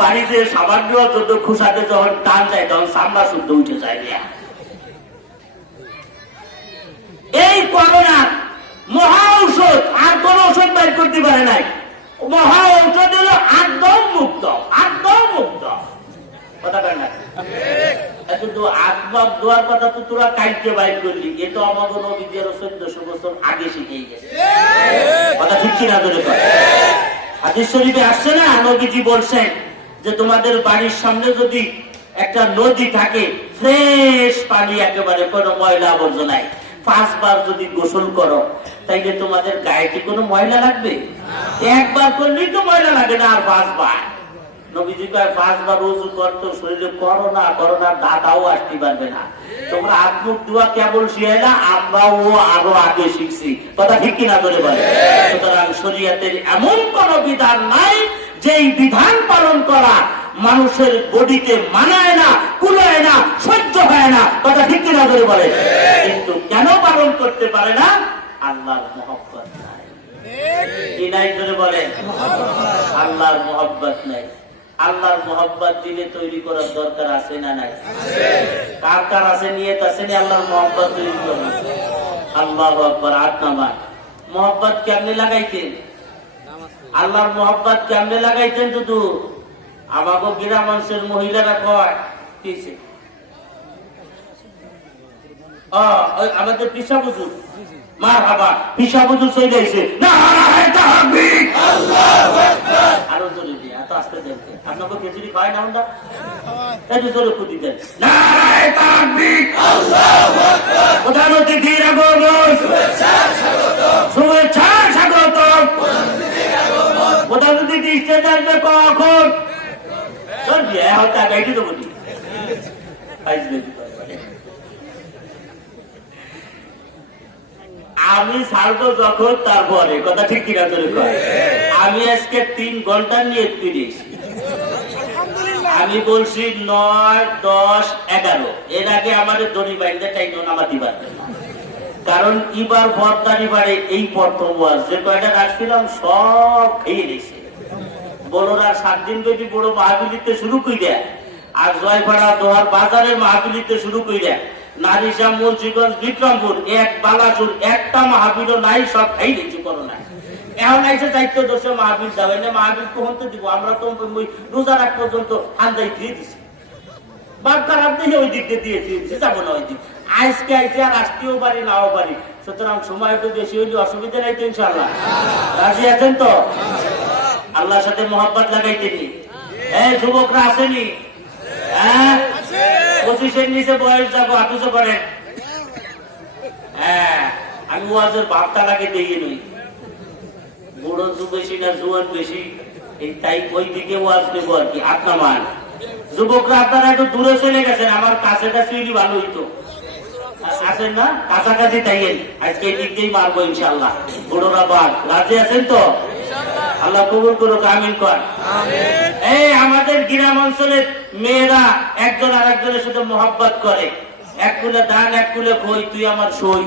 বাড়িতে সাবান দেওয়ার জন্য খুশাতে যখন টান যায় তখন সামনা শুদ্ধ উঠে যায়। এই করোনা মহা ঔষধ, আর কোন ঔষধ বাইর করতে পারে নাই। মহা ঔষধ হলো একদম মুক্ত, একদম মুক্ত। কথা বল না, কিন্তু আত্মা দোয়ার কথা তো তোরা কাইতে বাইর করলি, এ তো আমাদের নবীদের 1400 বছর আগে শিখেই গেছে। কথা ঠিক কিনা ধরে কর? হাদিস শরীফে আসছে না, নবীজি বলছেন যে তোমাদের বাড়ির সামনে যদি একটা নদী থাকে, ফ্রেশ পানি একেবারে কোনো ময়লা আবর্জনায়, 5 বার যদি গোসল করো, তাইলে তোমাদের গায়ে কি কোনো ময়লা লাগবে? একবার করলেই তো ময়লা লাগে না, আর 5 বার। নবীজি কয় 5 বার ওযু করতো, শরীরে করোনা করোনার দাদাও আসতে পারবে না। তোমরা হাত মুখ ধোয়া কেবল শিখাইলা, আমরাও আরো আগে শিখছি। কথা ঠিক কিনা বলে বলে? সুতরাং শরীয়তের এমন কোন বিধান নাই যেই বিধান পালন করা মানুষের বডিতে মানায় না, কুলায় না, সহ্য হয় না। কথা ঠিক কিনা করে বলে? কিন্তু কেন পালন করতে পারে না? আল্লাহর মহব্বত নাই। কি নাই করে বলে? আল্লাহর মহব্বত নাই। আল্লাহর মহব্বত দিলে তৈরি করার দরকার আছে না নাই? কার কার আছে, নিয়ত আছে না আল্লাহর মহব্বত তৈরি করার? আল্লাহু আকবার। 8 নাম্বার, মহব্বত কেমনে লাগাইতেন? আল্লাহর মহব্বত কেমনে লাগাইতেন? শুধু আমাকে গ্রাম অঞ্চলের মহিলারা কয় কিছে আমাদের পিসা বুজুর মারহাবা, পিসা বুজুর চলে আইছে, নারায়ে তাকবীর, আল্লাহু আকবার। আরো জোরে দিয়ে, এত আস্তে দেখতে, আপনাকে খিচুড়ি খাওয়ায় না আমরা তাই জোরে খুদি দেন নারায়ে তাকবীর আল্লাহু আকবার প্রধান অতিথির আগমন শুভেচ্ছা স্বাগতম প্রধান অতিথি স্টেজে আসবে কখন চল বিয়ে হতে গাইতে দেবো আমি ছাড়বো যখন তারপরে কথা ঠিক কিনা ধরে আমি আজকে 3 ঘন্টা নিয়ে ফিরেছি আমি বলছি 9, 10, 11 এর আগে আমাদের দড়ি বাইন্দে টাইম নামাতি পারবে না কারণ এবার বর্তানি বাড়ে এই প্রথম যে কয়টা রাখছিলাম সব খেয়ে নিয়েছে বড়রা 7 দিন ব্যাপী বড় মাহফিলিতে শুরু করে দেয় আর জয়পাড়া দোহার বাজারের মাহফিলিতে শুরু করে দেয় নারিশা মুন্সিগঞ্জ বিক্রমপুর এক বালাসুর একটা মাহফিলও নাই সব খাই দিচ্ছি করোনা এখন এসে দায়িত্ব দোষে মাহফিল যাবে না মাহফিল কখন তো দিব আমরা তো রোজা রাখ পর্যন্ত ঠান্ডায় দিয়ে দিছি বাপ খারাপ দিয়ে ওই দিক দিয়ে দিয়েছি যাবো না ওই দিক আজকে আইসে আর আসতেও পারি নাও পারি সুতরাং সময় একটু বেশি হইলে অসুবিধা নাই তো ইনশাল্লাহ রাজি আছেন তো আল্লাহর সাথে মহব্বত লাগাইতেনি যুবকরা আসেনি হ্যাঁ 25-এর নিচে বয়স যাবো হাঁটুসে করেন হ্যাঁ আমি ওয়াজের ভাবটা লাগে দিয়ে নই বুড়ো বেশি না জুয়ান বেশি এই তাই ওই দিকে ওয়াজ দেবো আর কি আপনার মান যুবকরা আপনারা একটু দূরে চলে গেছেন আমার কাছে কাছে ভালো হইতো আছেন না কাছাকাছি তাইয়েন আজকে এই দিক দিয়েই মারবো ইনশাল্লাহ বুড়োরা বাদ রাজি আছেন তো আল্লাহ কবুল করুক আমিন কর এই আমাদের গ্রাম অঞ্চলের মেয়েরা একজন আর একজনের সাথে মহব্বত করে এক কুলে ধান এক কুলে খই তুই আমার সই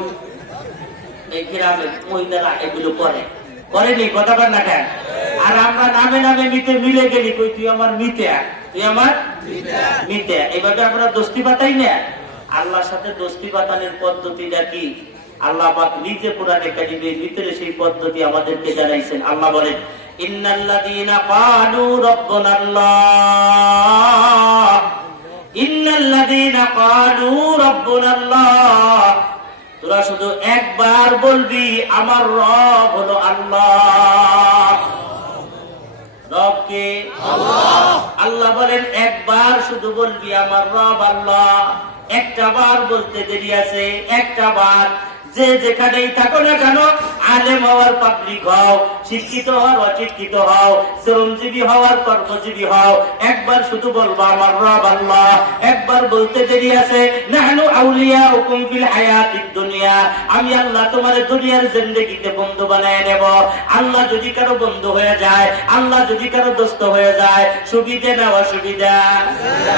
এই গ্রামের মহিলারা এগুলো করেনি কথাটা না কেন আর আমরা নামে নামে মিলে গেলি কই তুই আমার তুই আমার মিতে এইভাবে আমরা দোস্তি পাতাই না আল্লাহর সাথে দোস্তি পাতানোর পদ্ধতিটা কি আল্লাহ পাক নিজে কোরআনে কারিমের ভিতরে সেই পদ্ধতি আমাদেরকে জানাইছেন আল্লাহ বলেন ইন্নাল্লাযীনা ক্বালু রাব্বুনাল্লাহ ইন্নাল্লাযীনা ক্বালু রাব্বুনাল্লাহ তোরা শুধু একবার বলবি আমার রব হলো আল্লাহ রব কে আল্লাহ আল্লাহ বলেন একবার শুধু বলবি আমার রব আল্লাহ একটা বার বলতে দেরি আছে একটা বার যে যেখানেই থাকো না কেন আলেম হওয়ার পাবলিক হও শিক্ষিত হওয়ার অশিক্ষিত হও শ্রমজীবী হওয়ার কর্মজীবী হও একবার শুধু বলবো আমার রব আল্লাহ একবার বলতে দেরি আছে নাহনু আউলিয়াউকুম ফিল হায়াতিদ দুনিয়া আমি আল্লাহ তোমার দুনিয়ার জিন্দেগিতে বন্ধু বানায় নেব আল্লাহ যদি কারো বন্ধু হয়ে যায় আল্লাহ যদি কারো দোস্ত হয়ে যায় সুবিধা না অসুবিধা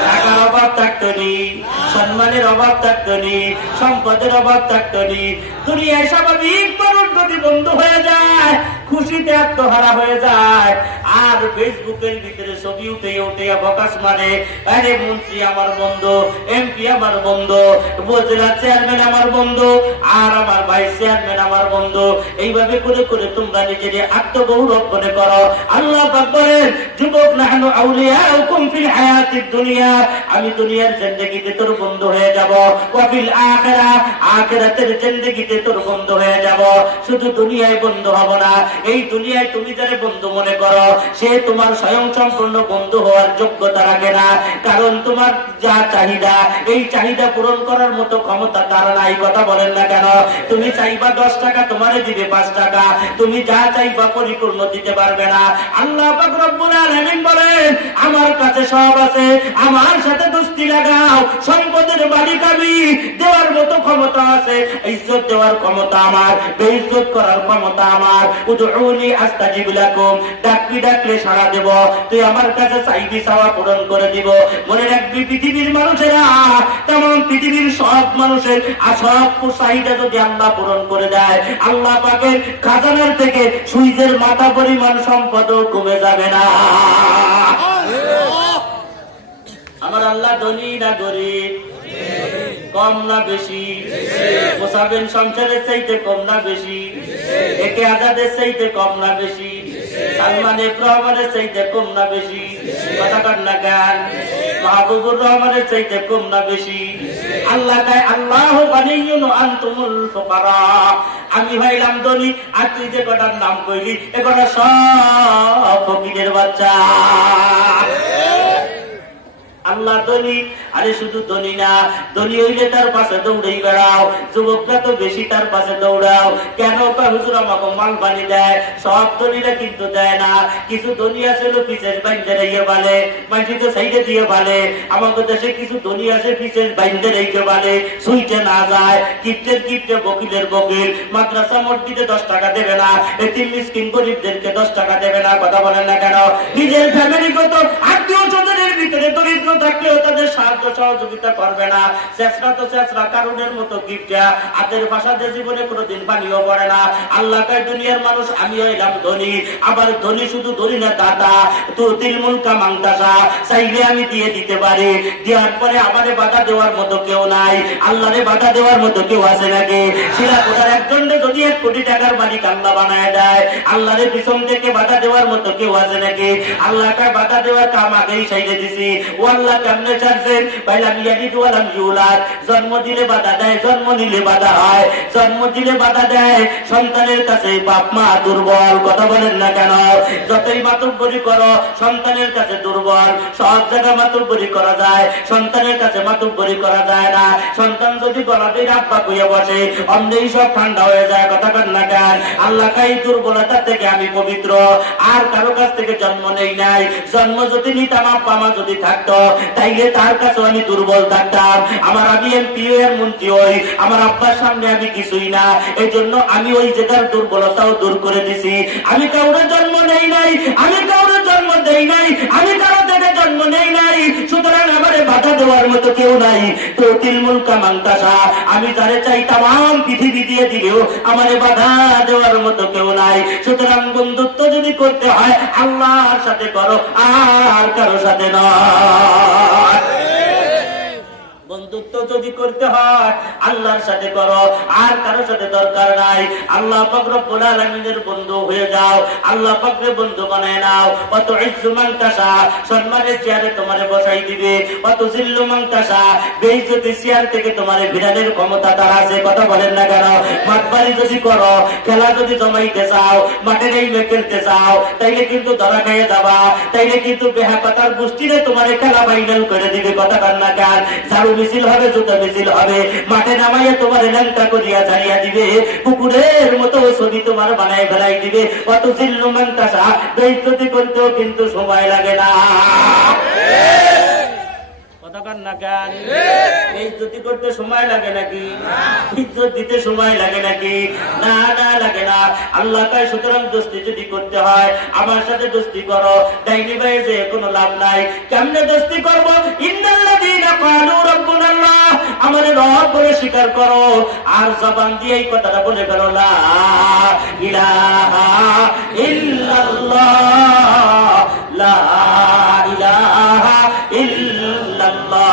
টাকার অভাব থাকতো নি সম্মানের অভাব থাকতো নি সম্পদের অভাব থাকতো নি দুনিয়ায় স্বাভাবিক মানুষ যদি বন্ধু হয়ে যায় খুশিতে আত্মহারা হয়ে যায় আর ফেসবুকের ভিতরে ছবি উঠে ফোকাস মানে আরে মন্ত্রী আমার বন্ধু এমপি আমার বন্ধু উপজেলা চেয়ারম্যান আমার বন্ধু আর আমার ভাইস চেয়ারম্যান আমার বন্ধু এইভাবে করে করে তোমরা নিজেদের আত্মগৌরব মনে করো আল্লাহ পাক বলেন যুবক নাহনু আউলিয়াউকুম ফিল হায়াতিদ দুনিয়া আমি দুনিয়ার জিন্দেগিতে তোর বন্ধু হয়ে যাব ওয়া ফিল আখিরাহ আখিরাতের জিন্দেগিতে তোর বন্ধু হয়ে যাব শুধু দুনিয়ায় বন্ধু হব না এই দুনিয়ায় তুমি যারা বন্ধু মনে করো সে তোমার স্বয়ং সম্পূর্ণ বন্ধু হওয়ার যোগ্যতা রাখে না কারণ তোমার যা চাহিদা এই চাহিদা পূরণ করার মতো ক্ষমতা তার নাই কথা বলেন না কেন তুমি চাইবা 10 টাকা তোমারে দিবে 5 টাকা তুমি যা চাইবা পরিপূর্ণ দিতে পারবে না আল্লাহ পাক রব্বুল আলামিন বলেন আমার কাছে সব আছে আমার সাথে দোস্তি লাগাও সম্পদের মালিক আমি দেওয়ার মতো ক্ষমতা আছে ইজ্জত দেওয়ার ক্ষমতা আমার বেইজ্জত করার ক্ষমতা আমার উদউনি আস্তাজিব লাকুম ডাকলে সাড়া দেব তুই আমার কাছে চাইবি চাওয়া পূরণ করে দিব মনে রাখবি পৃথিবীর মানুষেরা তেমন পৃথিবীর সব মানুষের সব চাহিদা যদি আল্লাহ পূরণ করে দেয় আল্লাহ পাকের খাজানার থেকে সুইজের মাথা পরিমাণ সম্পদও কমে যাবে না আমার আল্লাহ ধনী না গরিব কম না বেশি মোসাবেন সংসারের চাইতে কম না বেশি একে আজাদের চাইতে কম না বেশি সালমান রহমানের চাইতে কম না বেশি কথা কর না গান মাহবুবুর রহমানের চাইতে কম না বেশি আল্লাহ তাই আল্লাহু গানিয়্যুন আনতুমুল ফুকারা আমি হইলাম ধনী আর তুই যে কটার নাম কইলি এ কটা সব ফকিরের বাচ্চা আল্লাহ ধনী। আরে শুধু ধনী না, ধনী হইলে তার পাশে দৌড়েই বেড়াও, যুবকরা তো বেশি তার পাশে দৌড়াও কেন? হুজুর আমাকে মাল বানি দেয়। সব ধনীরা কিন্তু দেয় না। কিছু ধনী আছে পিছের বাইন্দে রেখে বলে, মাঝি তো সাইডে দিয়ে বলে। আমাদের দেশে কিছু ধনী আছে পিছের বাইন্দে রেখে বলে, সুইটে না যায়, কিপ্টের কিপ্টে, বকিলের বকিল, মাদ্রাসা মসজিদে 10 টাকা দেবে না, এতিম মিসকিন গরিবদেরকে 10 টাকা দেবে না। কথা বলেন না কেন? নিজের ফ্যামিলিগত আত্মীয় স্বজনের ভিতরে দরিদ্র থাকলেও তাদের সাহায্য সহযোগিতা করবে না। চেষ্টা তো চেষ্টা কারণের মতো গিফটা হাতের ভাষাতে জীবনে কোনোদিন পানিও পড়ে না। আল্লাহ কয় দুনিয়ার মানুষ আমি হইলাম ধনী। আবার ধনী শুধু ধনী না, দাতা তো তিলমুল কামাংতাসা, চাইলে আমি দিয়ে দিতে পারি। দেওয়ার পরে আমারে বাধা দেওয়ার মতো কেউ নাই। আল্লাহরে বাধা দেওয়ার মতো কেউ আছে নাকি? শিলাকুটার একজনকে যদি 1 কোটি টাকার মালিক আল্লাহ বানায় দেয়, আল্লাহরে পিছন থেকে বাধা দেওয়ার মতো কেউ আছে নাকি? আল্লাহকে বাধা দেওয়ার কাম আগেই সাইডে দিছি। ও আল্লাহ কেমনে ছাড়ছেন? পাইলাম ইয়াদি দুয়ালাম ইউলাদ, জন্ম দিলে বাধা দেয়, জন্ম নিলে বাধা হয়। জন্ম দিলে বাধা দেয়, সন্তানের কাছে বাপ মা দুর্বল। কথা বলেন না কেন? যতই মাতব্বরি করো সন্তানের কাছে দুর্বল। সব জায়গায় মাতব্বরি করা যায়, সন্তানের কাছে মাতব্বরি করা যায় না। সন্তান যদি গলাতেই আব্বা কইয়া বসে, অমনেই সব ঠান্ডা হয়ে যায়। কথা বলেন না কেন? আল্লাহ কাই দুর্বলতা থেকে আমি পবিত্র, আর কারো কাছ থেকে জন্ম নেই নাই। জন্ম যদি নিতাম, আব্বা মা যদি থাকতো, তাইলে তার কাছে আমি দুর্বল থাকতাম। আমার আমি এমপি এর মন্ত্রী হই, আমার আব্বার সামনে আমি কিছুই না। এই জন্য আমি ওই জায়গার দুর্বলতাও দূর করে দিছি। আমি কাউরে জন্ম নেই নাই, আমি কাউরে জন্ম দেই নাই, আমি কারো থেকে জন্ম নেই নাই। সুতরাং আমারে বাধা দেওয়ার মতো কেউ নাই। তো তিলমুল কামাংতাসা, আমি যারে চাই তাম পৃথিবী দিয়ে দিলেও আমারে বাধা দেওয়ার মতো কেউ নাই। সুতরাং বন্ধুত্ব যদি করতে হয় আল্লাহর সাথে করো, আর কারো সাথে নয়। বন্ধুত্ব যদি করতে হয় আল্লাহর সাথে করো, আর কারো সাথে দরকার নাই। আল্লাহ পাক রব্বুল আলামিনের বন্ধু হয়ে যাও, আল্লাহ পাককে বন্ধু বানায় নাও। কত ইজ্জু মান তাশা, সম্মানের চেয়ারে তোমারে বসাই দিবে। কত জিল্লু মান তাশা, বেইজ্জতি চেয়ার থেকে তোমারে বিরানের ক্ষমতা তার আছে। কথা বলেন না কেন? মাঠবাড়ি যদি করো, খেলা যদি জমাইতে চাও, মাঠে নেমে খেলতে চাও, তাইলে কিন্তু ধরা খেয়ে যাবা। তাইলে কিন্তু বেহাপাতার গোষ্ঠীরে তোমারে খেলা ফাইনাল করে দিবে। কথা বলেন না কেন? ঝাড়ু মিছিল হবে, জুতা মিছিল হবে, মাঠে নামাইয়া তোমার ল্যাংটা করিয়া ছাড়িয়া দিবে, কুকুরের মতো ছবি তোমার বানায় ফেলাই দিবে। কত জিল্লু মান তাশা, বেইজ্জতি করতেও কিন্তু সময় লাগে না। ইজ্জতি করতে সময় লাগে নাকি? ইজ্জত দিতে সময় লাগে নাকি? না না, লাগে না। আল্লাহ কয় সুতরাং দোস্তি যদি করতে হয় আমার সাথে দোস্তি করো। ডাইনি ভাই যে কোনো লাভ নাই। কেমনে দোস্তি করবো? ইন্নাল্লাযীনা ক্বালু রাব্বুনাল্লাহ, আমারে রব বলে স্বীকার করো, আর জবান দিয়ে এই কথাটা বলে ফেলো, লা ইলাহা ইল্লাল্লাহ, লা ইলাহা ইল্লাল্লাহ।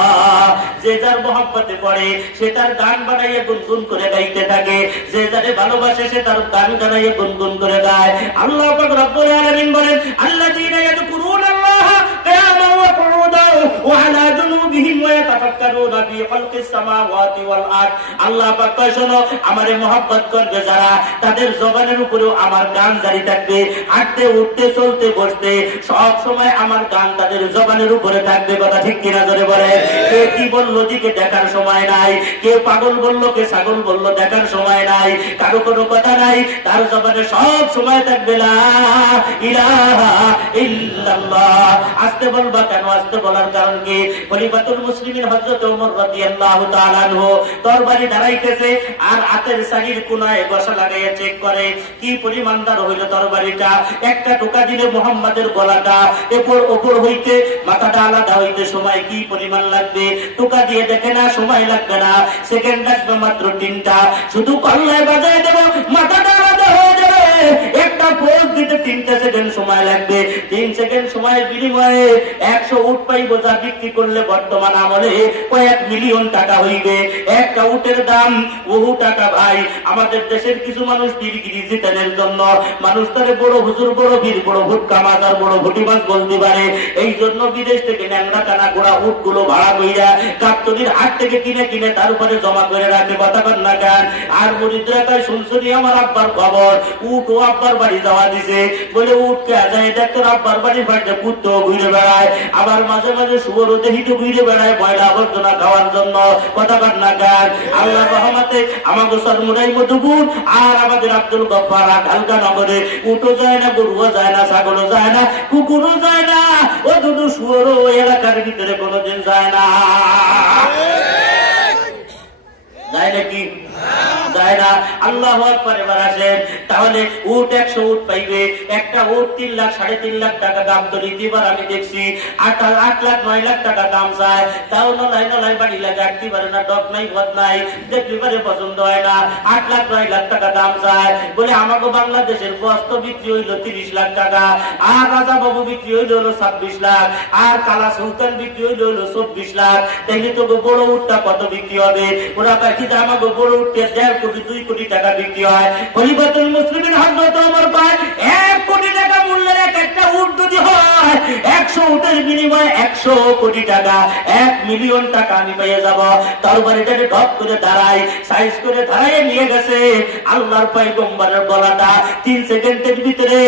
যে যার মহব্বতে পড়ে সে তার গান বানাইয়া গুনগুন করে গাইতে থাকে, যে যারে ভালোবাসে সে তার গান গানাইয়া গুনগুন করে গায়। আল্লাহ পাক রব্বুল আলামিন বলেন, আল্লাযীনা ইয়াযকুরুনাল্লাহা কিয়ামান ওয়া কুউদান ওয়া আলা জুনুবিহিম ওয়া ইয়াতাফাক্কারুনা ফি খালকিস সামাওয়াতি ওয়াল আরদ। আল্লাহ পাক কয় শোনো, আমারে মহব্বত করবে যারা, তাদের জবানের উপরেও আমার গান জারি থাকবে। হাঁটতে উঠতে চলতে বসতে সব সময় আমার গান তাদের জবানের উপরে থাকবে। কথা ঠিক কিনা জোরে বলে? কে কি বললো দিকে দেখার সময় নাই, কে পাগল বললো, কে ছাগল বললো দেখার সময় নাই, কারো কোনো কথা নাই, তার জবানে সব সময় থাকবে লা ইলাহা ইল্লাল্লাহ। আসতে বলবা কেন? আসতে বলার কারণ কি? খলিফাতুল মুসলিমিন হযরত ওমর রাদিয়াল্লাহু তাআলা আনহু তরবারি দাঁড়াইতেছে, আর হাতের সাগির কোনায় বসা লাগাইয়া চেক করে কি পরিমাণ দার হইল তরবারিটা। একটা টোকা দিলে মুহাম্মাদের গলাটা ওপর হইতে মাথাটা আলাদা হইতে সময় কি পরিমাণ লাগবে? টোকা দিয়ে দেখে না, সময় লাগবে না, সেকেন্ড লাগবে মাত্র 3টা। শুধু কল্লায় বাজায় দেব, মাথাটা আলাদা হয়ে যাবে। একটা পোজ দিতে 3টা সেকেন্ড সময় লাগবে। 3 সেকেন্ড সময়ের বিনিময়ে 100 উট পাইব, যা বিক্রি করলে বর্তমান আমলে কয়েক মিলিয়ন টাকা হইবে। একটা উটের দাম বহু টাকা ভাই। আমাদের দেশের কিছু মানুষ তিরগিরি জিতানের জন্য মানুষ তারে বড় হুজুর, বড় বীর, বড় ভুট্টা মাছ আর বড় ভুটি মাছ বলতে পারে। এই জন্য বিদেশ থেকে ন্যাংরা টানা ঘোড়া উট গুলো ভাড়া কইরা গাবতলির হাট থেকে কিনে কিনে তার উপরে জমা করে রাখে। কথা কন না কেন? আর মুরিদরা কয় শুনছনি আমার আব্বার খবর, উট ও আব্বার বাড়ি যাওয়া দিছে। বলে উঠকে যায় দেখতো আব্বার বাড়ির বাড়িতে পুত্র ঘুরে বেড়ায়, আবার মাঝে মাঝে শুয়োরও দেখিত ঘুরে বেড়ায় ময়লা আবর্জনা খাওয়ার জন্য। কথা কাট না গান। আল্লাহ রহমতে আমাকে সরমুরাই মধুপুর আর আমাদের আব্দুল গফফার হালকা নগরে উঠো যায় না, গরুও যায় না, ছাগলও যায় না, কুকুরও যায় না, ও দুটো শুয়োরও এলাকার ভিতরে কোনোদিন যায় না। যায় নাকি? যায় না। আল্লাহু আকবার। এবার আসেন তাহলে উট 100 উট পাইবে, একটা উট 3 লাখ 3.5 লাখ টাকা দাম। তো রীতিবার আমি দেখছি 8 লাখ 9 লাখ টাকা দাম চায়, তাও নলাই বাড়ি লাগে আটতে পারে না, ডক নাই পথ নাই, দেখতে পারে পছন্দ হয় না। 8 লাখ 9 লাখ টাকা দাম চায়। বলে আমাকে বাংলাদেশের বস্ত বিক্রি হইলো 30 লাখ টাকা, আর রাজা বাবু বিক্রি হইলো 26 লাখ, আর কালা সুলতান বিক্রি হইলো 24 লাখ। দেখলি তো বড় উটটা কত বিক্রি হবে? ওরা কাছে আমাকে বড় উঠতে 1.5 কোটি 2 কোটি টাকা বিক্রি হয়। খলিফাতুল মুসলিমিন হযরত ওমর কয় 1 কোটি টাকা মূল্যের একটা উট যদি হয়, 100 উটের বিনিময়ে 100 কোটি টাকা, 1 মিলিয়ন টাকা আমি পেয়ে যাব। তরবারিটাকে ঢপ করে দাঁড়াই, সাইজ করে দাঁড়াইয়ে নিয়ে গেছে। আল্লাহর পয়গম্বরের গলাটা 3 সেকেন্ডের ভিতরে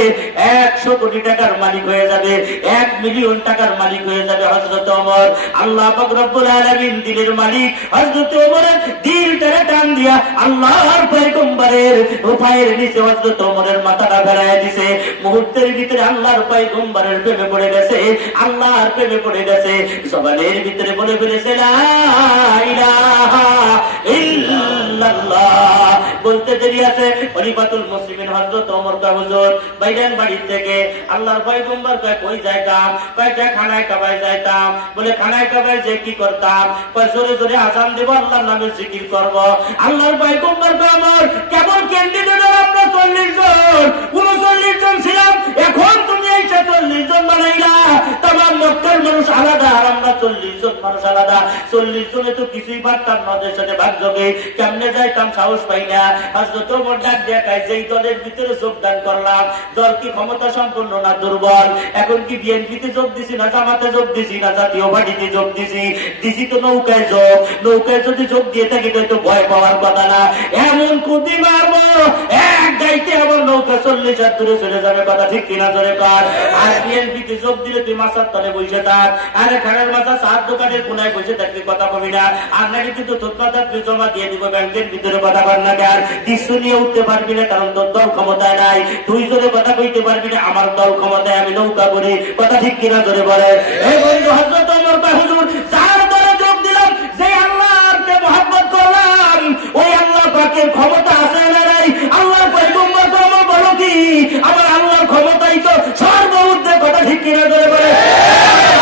100 কোটি টাকার মালিক হয়ে যাবে, 1 মিলিয়ন টাকার মালিক হয়ে যাবে হযরত ওমর। আল্লাহ পাক রব্বুল আলামিন দিলের মালিক। হযরত ওমরের দিলটারে টান দিয়া আল্লাহর পয়গম্বরের পায়ের নিচে হযরত ওমরের মাথাটা ফেরায় দিয়েছে। মুহূর্তের ভিতরে আল্লাহর পয়গম্বরের প্রেমে পড়ে গেছে, আল্লাহর প্রেমে পড়ে গেছে। জবানের ভিতরে বলে ফেলেছে লা ইলাহা ইল্লাল্লাহ। বলতে দেরি আছে। খলিফাতুল মুসলিমিন হযরত ওমর কয় হুজুর বাইরেন বাড়ি থেকে আল্লাহর পয়গম্বর কয় কই যাইতাম? কয় খানায় কাবায় যাইতাম। বলে খানায় কাবায় যে কি করতাম? কয় জোরে জোরে আযান দেব, আল্লাহর নামে জিকির করব। আল্লাহর পয়গম্বর কয় আমার কেবল ক্যান্ডিডেট আমরা 40 জন 39 জন ছিলাম, এখন তুমি এই 40 জন বানাইলা। तमाम মক্কার মানুষ আলাদা আর আমরা 40 জন মানুষ আলাদা। 40 জনে তো কিছুই পারতাম না, ওদের সাথে ভাগ্যকে কেমনে যাইতাম সাহস পাই না। হযরত ওমর ডাক দিয়া কয় যেই দলের ভিতরে যোগদান করলাম, দল কি ক্ষমতা সম্পন্ন না দুর্বল? এখন কি বিএনপিতে যোগ দিছি না জামাতে যোগ দিছি না জাতীয় পার্টিতে যোগ দিছি? দিছি তো নৌকায় যোগ। নৌকায় যদি যোগ দিয়ে থাকি তো ভয় পাওয়ার কথা না। এমন কুদি মারবো এক গাইতে আমার নৌকা 40 হাত দূরে চলে যাবে। কথা ঠিক কিনা জোরে কর। আর বিএনপিতে যোগ দিলে তুই মাথার তলে বসে থাক, আরে খাড়ার মাথা 7 দোকানের কোনায় বসে থাকবি, কথা কবি না। আর নাকি কিন্তু তোর কথা তুই জমা দিয়ে দিব ব্যাংকের ভিতরে, কথা কর না। আর কিছু নিয়ে উঠতে পারবি না, কারণ তোর দল ক্ষমতায় নাই। তুই জোরে কথা কইতে পারবি না, আমার দল ক্ষমতায়, আমি নৌকা করি। কথা ঠিক কিনা জোরে বলে। এই বন্ধু হযরত ওমর কয় হুজুর যার দলে যোগ দিলাম, যে আল্লাহকে মহব্বত করলাম, ওই আল্লাহ পাকের ক্ষমতা আছে না নাই? আল্লাহর পয়গম্বর তো আমার বলো কি আমার আল্লাহর ক্ষমতাই তো সর্বউর্ধ্বে। কথা ঠিক কিনা জোরে বলে।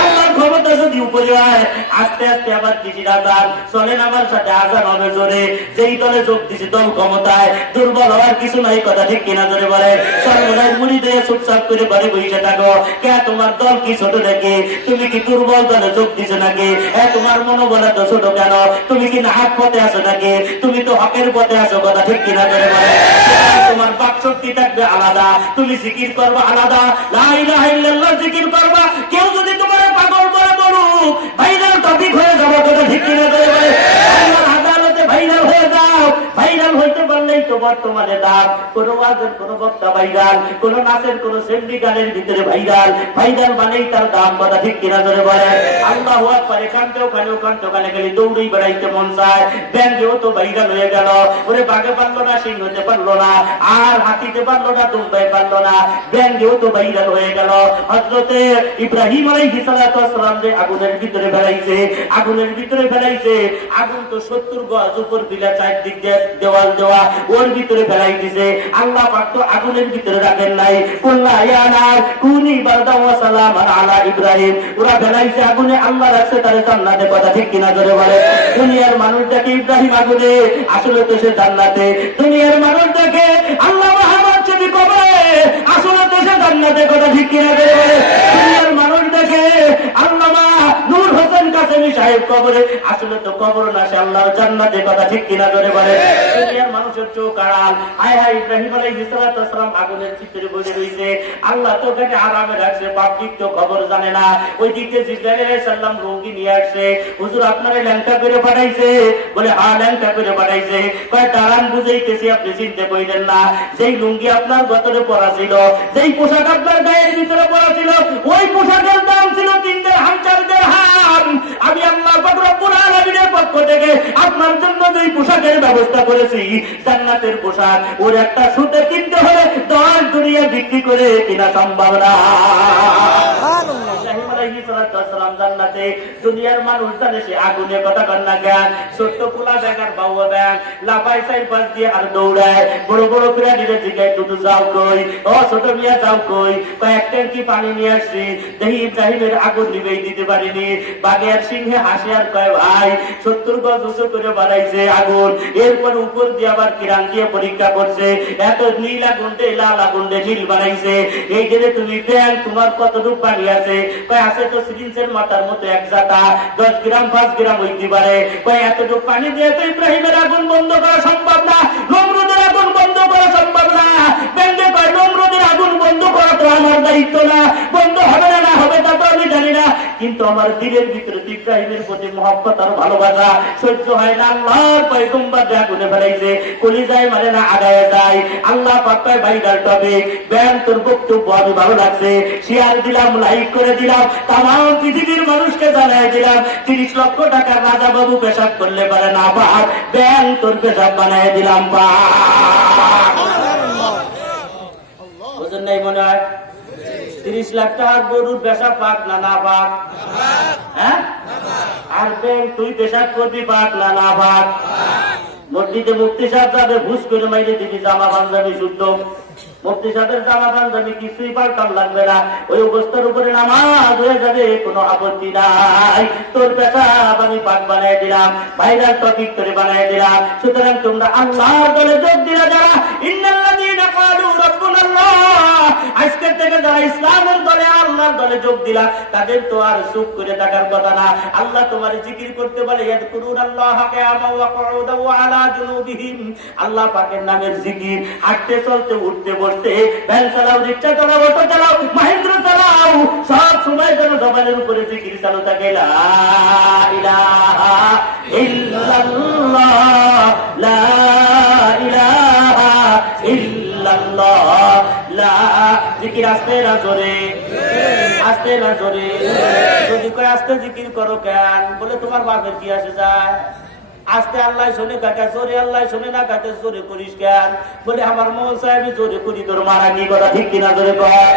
আল্লাহর ক্ষমতা যদি উপরে হয়, আস্তে আস্তে আবার কিছু আজান চলেন আমার সাথে, আজান হবে জোরে। যেই দলে যোগ দিছি দল ক্ষমতায়, দুর্বল হওয়ার কিছু নাই। কথা ঠিক কিনা জোরে বলে। সর্বদাই মুড়ি দিয়ে চুপচাপ করে ঘরে বসে থাকো। কে তোমার দল কি ছোট নাকি? তুমি কি দুর্বল দলে যোগ দিছো নাকি? তোমার মনোবল এত ছোট কেন? তুমি কি নাহাক পথে আছো নাকি? তুমি তো হকের পথে আছো। কথা ঠিক কিনা জোরে বলে। তোমার বাক শক্তি থাকবে আলাদা, তুমি জিকির করবা আলাদা, লা ইলাহা ইল্লাল্লাহ জিকির করবা। কেউ যদি তোমার পাগল করে বলুক, ভাইরাল টপিক হয়ে যাবে। কথা ঠিক কিনা জোরে বলে। আদালতে ভাইরাল হয়ে যাও। ভাইরাল হইতে পারলেই তো বর্তমানে দাম। কোন ওয়াজের কোন বক্তা ভাইরাল, কোন নাচের কোন সেন্ডি গানের ভিতরে ভাইরাল। ভাইরাল মানেই তার দাম। কথা ঠিক কিনা জোরে বলে। আল্লাহু আকবার। এখানতেও কানে গেলে দৌড়েই বেড়াইতে মন চায়। ব্যাংকেও তো ভাইরাল হয়ে গেল। ওরে বাঘে পারলো না, সিংহ হতে পারলো না, আর হাতিতে পারলো না, দুম্বাই পারলো না, ব্যাংকেও তো ভাইরাল হয়ে গেল। হযরতে ইব্রাহিম আলাইহিস সালাতু ওয়াস সালাম যে আগুনের ভিতরে ফেলাইছে, আগুনের ভিতরে ফেলাইছে। আগুন তো 70 গজ উপর বিলা, চারদিক দিয়ে দেওয়াল দেওয়া, ওর ভিতরে ফেলাই দিছে। আল্লাহ পাক তো আগুনের ভিতরে রাখেন নাই। কুল্লা ইয়া নার কুনি বারদাও ওয়া সালামান আলা ইব্রাহিম। ওরা ফেলাইছে আগুনে, আল্লাহ রাখছে তারে জান্নাতে। কথা ঠিক কিনা জোরে বলে। দুনিয়ার মানুষ দেখে ইব্রাহিম আগুনে, আসলে তো সে জান্নাতে। দুনিয়ার মানুষ দেখে আল্লাহ মুহাম্মদ ছবি কবরে, আসলে তো সে জান্নাতে। কথা ঠিক কিনা জোরে বলে। দুনিয়ার মানুষ দেখে আল্লামা নূর হোসেন কাসেমি সাহেব কবরে, আসলে তো কবর না, সে আল্লাহর জান্নাতে। কথা ঠিক কিনা ধরে বলে? দুনিয়ার মানুষের চোখ আড়াল। হায় হায়, ইব্রাহিম আলাইহিস সালাম আগুনের চিত্রে বসে রয়েছে, আল্লাহ তো ওখানে আরামে রাখছে, পাবলিক তো খবর জানে না। ওই দিকে জিবরাইল আলাইহিস সালাম রোগী নিয়ে আসছে, হুজুর আপনারে ল্যাংটা করে পাঠাইছে। বলে হ্যাঁ ল্যাংটা করে পাঠাইছে। কয় দাঁড়ান বুঝাইতেছি, আপনি চিনতে পাইলেন না, যেই লুঙ্গি আপনার গতরে পরা ছিল, যেই পোশাক আপনার গায়ের ভিতরে পরা ছিল, ওই পোশাকের দাম ছিল 3 দিরহাম 4 দিরহাম। আমি আল্লাহ পাক রব্বুল আলামিনের পক্ষ থেকে আপনার জন্য যেই পোশাকের ব্যবস্থা করেছি, জান্নাতের পোশাক, ওর একটা সুতে কিনতে হলে 10 দুনিয়া বিক্রি করে কিনা সম্ভব না। জান্নাতে দুনিয়ার মানুষ জানে সে আগুনে কথা কন্যা জ্ঞান, ছোট্ট পোলা ব্যাগ আর বাউয়া ব্যাগ লাফাই সাইড পাশ দিয়ে আর দৌড়ায়। বড় বড় প্রাণীরা জিজ্ঞাসা টুটু যাও কই, ও ছোট মিয়া যাও কই, কয়েক ট্যাঙ্কি পানি নিয়ে আসছি, দেখি ইব্রাহিমের আগুন নিবেই দিতে পারিনি। বাঘে আর সিংহে হাসি আর কয় ভাই 70 গজ উঁচু করে বানাইছে আগুন, এরপর উপর দিয়ে আবার কিরান দিয়ে পরীক্ষা করছে, এত নীল আগুন দে লাল আগুন দে নীল বানাইছে। এই যে তুমি ব্যাগ তোমার কতটুকু পানি আছে? কয় আছে তো সিরিঞ্জের মাথার মতো এক জাতা, 10 গ্রাম 5 গ্রাম হইতে পারে। কয় এতটুকু পানি দিয়ে তো ইব্রাহিমের আগুন বন্ধ করা সম্ভব না, নমরুদের আগুন বন্ধ করা সম্ভব না। বেন্দে কয় নমরুদের আগুন বন্ধ করা তো আমার দায়িত্ব না, বন্ধ হবে না না হবে তা তো আমি জানি না, কিন্তু আমার দিলের ভিতরে ইব্রাহিমের প্রতি মহব্বত আর ভালোবাসা সহ্য হয় না। আল্লাহর পয়গম্বর আগুনে ফেলাইছে, কলিজায় মানে না আগায় যায়। আল্লাহ পাক কয় ভাইরাল টপিক, ব্যান তোর বক্তব্য আমি ভালো লাগছে, শেয়ার দিলাম, লাইক করে দিলাম, তামাম পৃথিবীর মানুষকে জানাই দিলাম। 30 লক্ষ টাকার রাজা বাবু পেশাব করলে পারে না বাপ, ব্যান তোর পেশাব বানাই দিলাম বাপ। বুঝেন নাই মনে হয়? 30 লাখ টাকার গরুর পেশাব পাক না না পাক? হ্যাঁ, আর ব্যাংক তুই পেশাব করবি পাক না না পাক? মসজিদে মুফতি সাহেব যাবে, ঘুষ করে মাইরে দিবি, জামা পাঞ্জাবি শুদ্ধ। মুফতি সাহেবের জামা পাঞ্জাবি কিছুই পাল্টান লাগবে না, ওই অবস্থার উপরে নামাজ হয়ে যাবে, কোনো আপত্তি নাই। তোর পেশাব আমি পাক বানাই দিলাম, ভাইরাল টপিক করে বানাই দিলাম। সুতরাং তোমরা আল্লাহর দলে যোগ দিলে যারা, ইন্নাল্লাযীনা ক্বালু রাব্বুনাল্লাহ, আজকের থেকে যারা ইসলামের দলে আল্লাহর দলে যোগ দিলা, তাদের তো আর চুপ করে থাকার কথা না। আল্লাহ তোমার জিকির করতে বলে, ইয়াযকুরুনাল্লাহা কিয়ামান ওয়া কুউদান ওয়া আলা জুনুবিহিম। আল্লাহ পাকের নামের জিকির হাঁটতে চলতে উঠতে বসতে, ভ্যান চালাও, রিকশা চালাও, অটো চালাও, মাহেন্দ্র চালাও, সব সময় যেন জবানের উপরে জিকির চালু থাকে, লা ইলাহা ইল্লাল্লাহ, লা ইলাহা ইল্লাল্লাহ, লা। জিকির আস্তে না জোরে, আস্তে না জোরে। যদি কয় আস্তে জিকির করো কেন? বলে তোমার বাপের কি আসে যায়? আস্তে আল্লাহ শুনে কাটে, জোরে আল্লাহ শুনে না কাটে, জোরে করিস কেন? বলে আমার মন সাহেব জোরে করি, তোর মারা কি কথা ঠিক কিনা জোরে কর।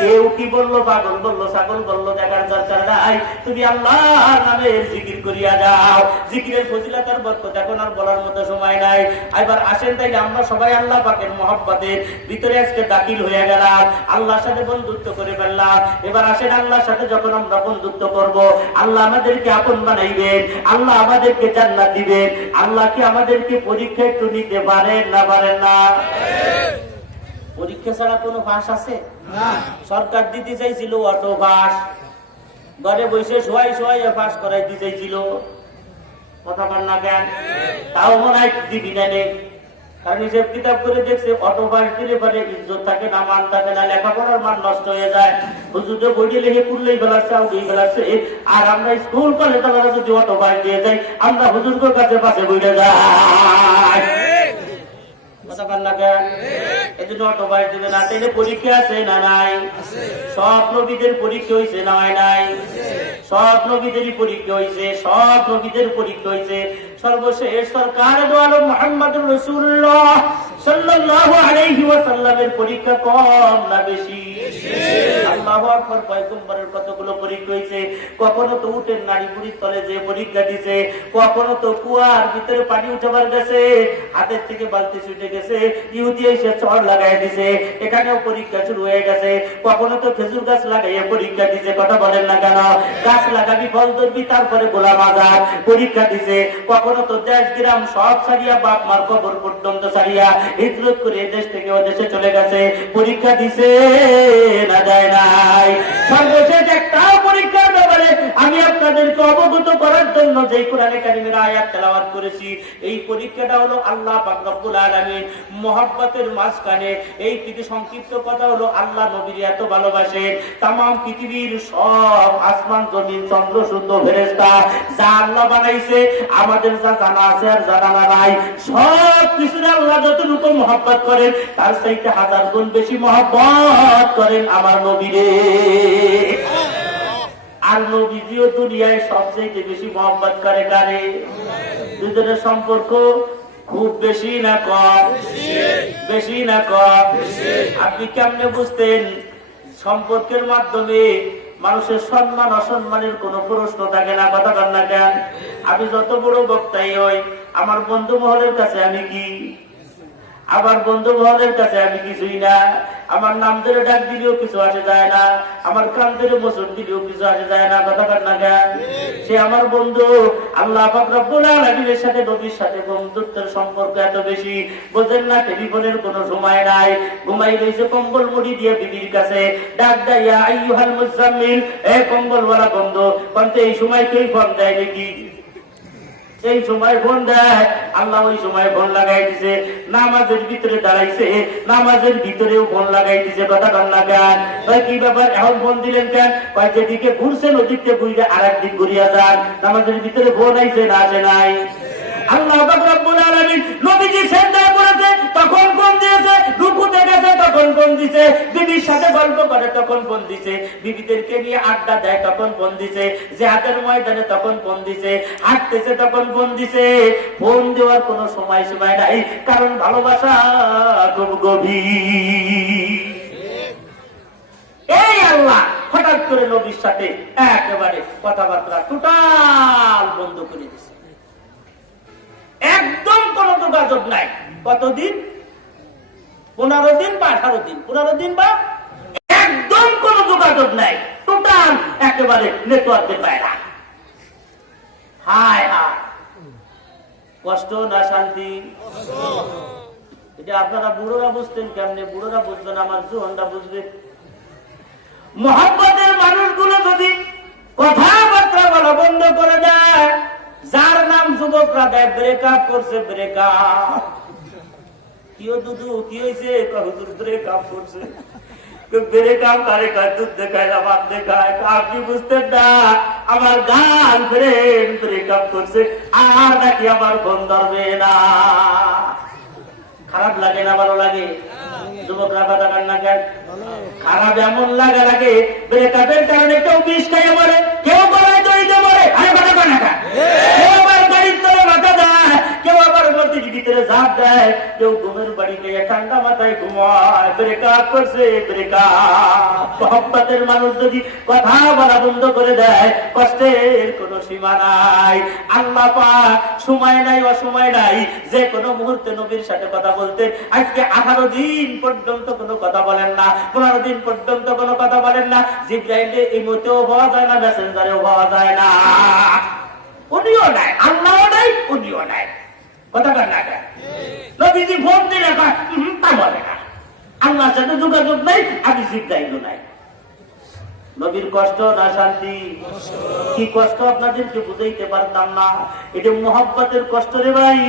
কেউ কি বললো, পাগল বললো, ছাগল বললো, দেখার দরকার নাই। তুমি আল্লাহর নামের জিকির করিয়া যাও। জিকিরের ফজিলতের বরকত এখন আর বলার মতো সময় নাই। এবার আসেন, তাই আমরা সবাই আল্লাহ পাকের মহব্বতের ভিতরে আজকে দাখিল হয়ে গেলাম, আল্লাহর সাথে বন্ধুত্ব করে ফেললাম। এবার আসেন, আল্লাহর সাথে যখন আমরা বন্ধুত্ব করব, আল্লাহ আমাদেরকে আপন বানাইবেন, আল্লাহ আমাদেরকে জান্নাত দিবেন। আল্লাহ কি আমাদেরকে পরীক্ষা একটু নিতে পারেন না পারেন না? পরীক্ষা ছাড়া কোনো পাস আছে? সরকার দিতে চাইছিল অটো পাস, ঘরে বসে শোয়াই শোয়াই পাস করাইতে চাইছিল, কথা বল না কেন? তাও মনে হয় দিবি না নেই, কারণ হিসেব কিতাব করে দেখছে অটো পাস দিলে পরে ইজ্জত থাকে না, মান থাকে না, লেখাপড়ার মান নষ্ট হয়ে যায়। হুজুরে বইটি লিখে পুরলেই বেলাচ্ছে, আউটেই বেলাচ্ছে। আর আমরা স্কুল কলেজ আমরা যদি অটো পাস দিয়ে যাই, আমরা হুজুরের কাছে পাশে বইলে যাই, কথা বল না কেন? এই জন্য অটো পাস দিবে না। তাইলে পরীক্ষা আছে না নাই? সব নবীদের পরীক্ষা হয়েছে না হয় নাই? সব নবীদেরই পরীক্ষা হয়েছে, সব নবীদের পরীক্ষা হয়েছে। সর্বশেষ সরকার দো আলম মুহাম্মদুর রাসূলুল্লাহ সাল্লাল্লাহু আলাইহি ওয়াসাল্লামের পরীক্ষা কম না বেশি? আল্লাহু আকবার। পয়গম্বরের কতগুলো পরীক্ষা হয়েছে। কখনো তো উটের নাড়ি বুড়ির তলে যে পরীক্ষা দিছে, কখনো তো কুয়ার ভিতরে পানি উঠাবার গেছে, হাতের থেকে বালতি ছুটে গেছে, ইহুদি এসে চড় লাগাই দিছে, এখানেও পরীক্ষা শুরু হয়ে গেছে। কখনো তো খেজুর গাছ লাগাইয়ে পরীক্ষা দিছে, কথা বলেন না কেন? গাছ লাগাবি, ফল ধরবি, তারপরে গোলাম আজাদ পরীক্ষা দিছে। কখনো তো দেশ গ্রাম সব ছাড়িয়া, বাপ মার কবর পর্যন্ত ছাড়িয়া হিজরত করে দেশ থেকে ও দেশে চলে গেছে, পরীক্ষা দিছে না যায় নাই? সর্বশেষ একটা পরীক্ষার ব্যাপারে আমি আমি আপনাদেরকে অবগত করার জন্য যে কোরআনে কারিমের আয়াত তেলাওয়াত করেছি, এই পরীক্ষাটা হলো আল্লাহ পাক রব্বুল আলামিন মহব্বতের মাঝখানে। এই সংক্ষিপ্ত কথা হলো আল্লাহ নবীর এত ভালোবাসেন, তাম পৃথিবীর সব আসমান জমিন চন্দ্র সূর্য ফেরেশতা যা আল্লাহ বানাইছে, আমাদের যা জানা আছে আর জানা নাই, সব কিছু আল্লাহ যতটুকু মহব্বত করেন তার চাইতে 1000 গুণ বেশি মহব্বত করেন আমার নবীরে। আর নবীজিও দুনিয়ায় সবচেয়ে বেশি মহব্বত করে কারে? দুজনের সম্পর্ক খুব বেশি না কম? বেশি না কম? আপনি কেমনে বুঝতেন? সম্পর্কের মাধ্যমে মানুষের সম্মান অসম্মানের কোন প্রশ্ন থাকে না। কথা বল না কেন? আমি যত বড় বক্তাই হই, আমার বন্ধু মহলের কাছে আমি কি? আমার বন্ধু মহলের কাছে আমি কিছুই না। আমার নাম ধরে ডাক দিলেও কিছু আসে যায় না, আমার কান ধরে মোচন দিলেও কিছু আসে যায় না। কথা বল না কেন? সে আমার বন্ধু। আল্লাহ পাক রব্বুল আলামিনের সাথে নবীর সাথে বন্ধুত্বের সম্পর্ক এত বেশি, বোঝেন না? টেলিফোনের কোনো সময় নাই, ঘুমাই রয়েছে কম্বল মুড়ি দিয়ে বিবির কাছে, ডাক দেয় ইয়া আইয়ুহাল মুজাম্মিল, এ কম্বলওয়ালা বন্ধু। কিন্তু এই সময় কেউ ফোন দেয় নাকি? এই সময় ফোন দেয়? আল্লাহ ওই সময় ফোন লাগাই দিছে। নামাজের ভিতরে দাঁড়াইছে, নামাজের ভিতরেও ফোন লাগাই দিছে। কথা বল না কেন? কি ব্যাপার এখন ফোন দিলেন কেন? যেদিকে ঘুরছেন ওদিকে ঘুরে আর একদিক ঘুরিয়া যান। নামাজের ভিতরে ফোন আইছে না আসে নাই? আল্লাহ পাক রব্বুল আলামিন নবীজি সিজদায় পড়েছে তখন ফোন দিয়েছে, রুকুতে গেছে তখন ফোন দিছে, বিবির সাথে গল্প করে তখন ফোন দিছে, বিবিদেরকে নিয়ে আড্ডা দেয় তখন ফোন দিছে, জিহাদের ময়দানে তখন ফোন দিছে, হাঁটতেছে তখন ফোন দিছে। ফোন দেওয়ার কোনো সময় নাই, কারণ ভালোবাসা খুব গভীর। এই আল্লাহ হঠাৎ করে নবীর সাথে একেবারে কথাবার্তা টোটাল বন্ধ করে দিছে, একদম কোন যোগাযোগ নাই। কতদিন? 15 দিন বা 18 দিন, 15 দিন বা একদম কোন যোগাযোগ নাই, টোটাল একেবারে নেটওয়ার্কের বাইরে। হায় হায়, কষ্ট না শান্তি? এটা আপনারা বুড়োরা বুঝতেন কেমনে? বুড়োরা বুঝবেন, আমার জোয়ানরা বুঝবে। মহব্বতের মানুষগুলো যদি কথাবার্তা বলা বন্ধ করে দেয়, যার নাম যুবকরা দেয় ব্রেকআপ করছে, ব্রেকআপ। কি দুধু কি হয়েছে? হুজুর ব্রেকআপ করছে। ব্রেকআপ কারে কার? দুধ দেখায় না, ভাত দেখায়। আপনি বুঝতেন না আমার গার্লফ্রেন্ড ব্রেকআপ করছে, আর নাকি আমার ফোন ধরবে না। খারাপ লাগে না ভালো লাগে? যুবকরা কথা কান না কেন? খারাপ এমন লাগে ব্রেকআপের কারণে কেউ বিষ খাইয়ে মরে, কেউ গলায় দড়িতে মরে। আরে কথা কান না কেন? কেউ আবার গাড়ির তলে মাথা দেয়, কেউ আবার নদীর ভিতরে ঝাঁপ দেয়, কেউ ঘুমের বাড়ি গিয়ে ঠান্ডা মাথায় ঘুমায়। ব্রেকআপ করছে, ব্রেকআপ। মহব্বতের মানুষ যদি কথা বলা বন্ধ করে দেয়, কষ্টের কোনো সীমা নাই। আল্লাহ পাক সময় নাই অসময় নাই, যে কোনো মুহূর্তে নবীর সাথে কথা বলতেন। আজকে 18 দিন পর্যন্ত কোনো কথা বলেন না, 15 দিন পর্যন্ত কোনো কথা বলেন না। জিবরাইলে ইমোতেও পাওয়া যায় না, মেসেঞ্জারেও পাওয়া যায় না। উনিও নাই, আল্লাহও নাই, উনিও নাই। কথা বলেন না কেন? নবীজি ফোন দিলে তা বলে না, আল্লাহর সাথে যোগাযোগ নাই, আমি জিবরাইলও নাই। নবীর কষ্ট না শান্তি? কি কষ্ট আপনাদেরকে বুঝাইতে পারতাম না। এটা মহব্বতের কষ্ট রে ভাই।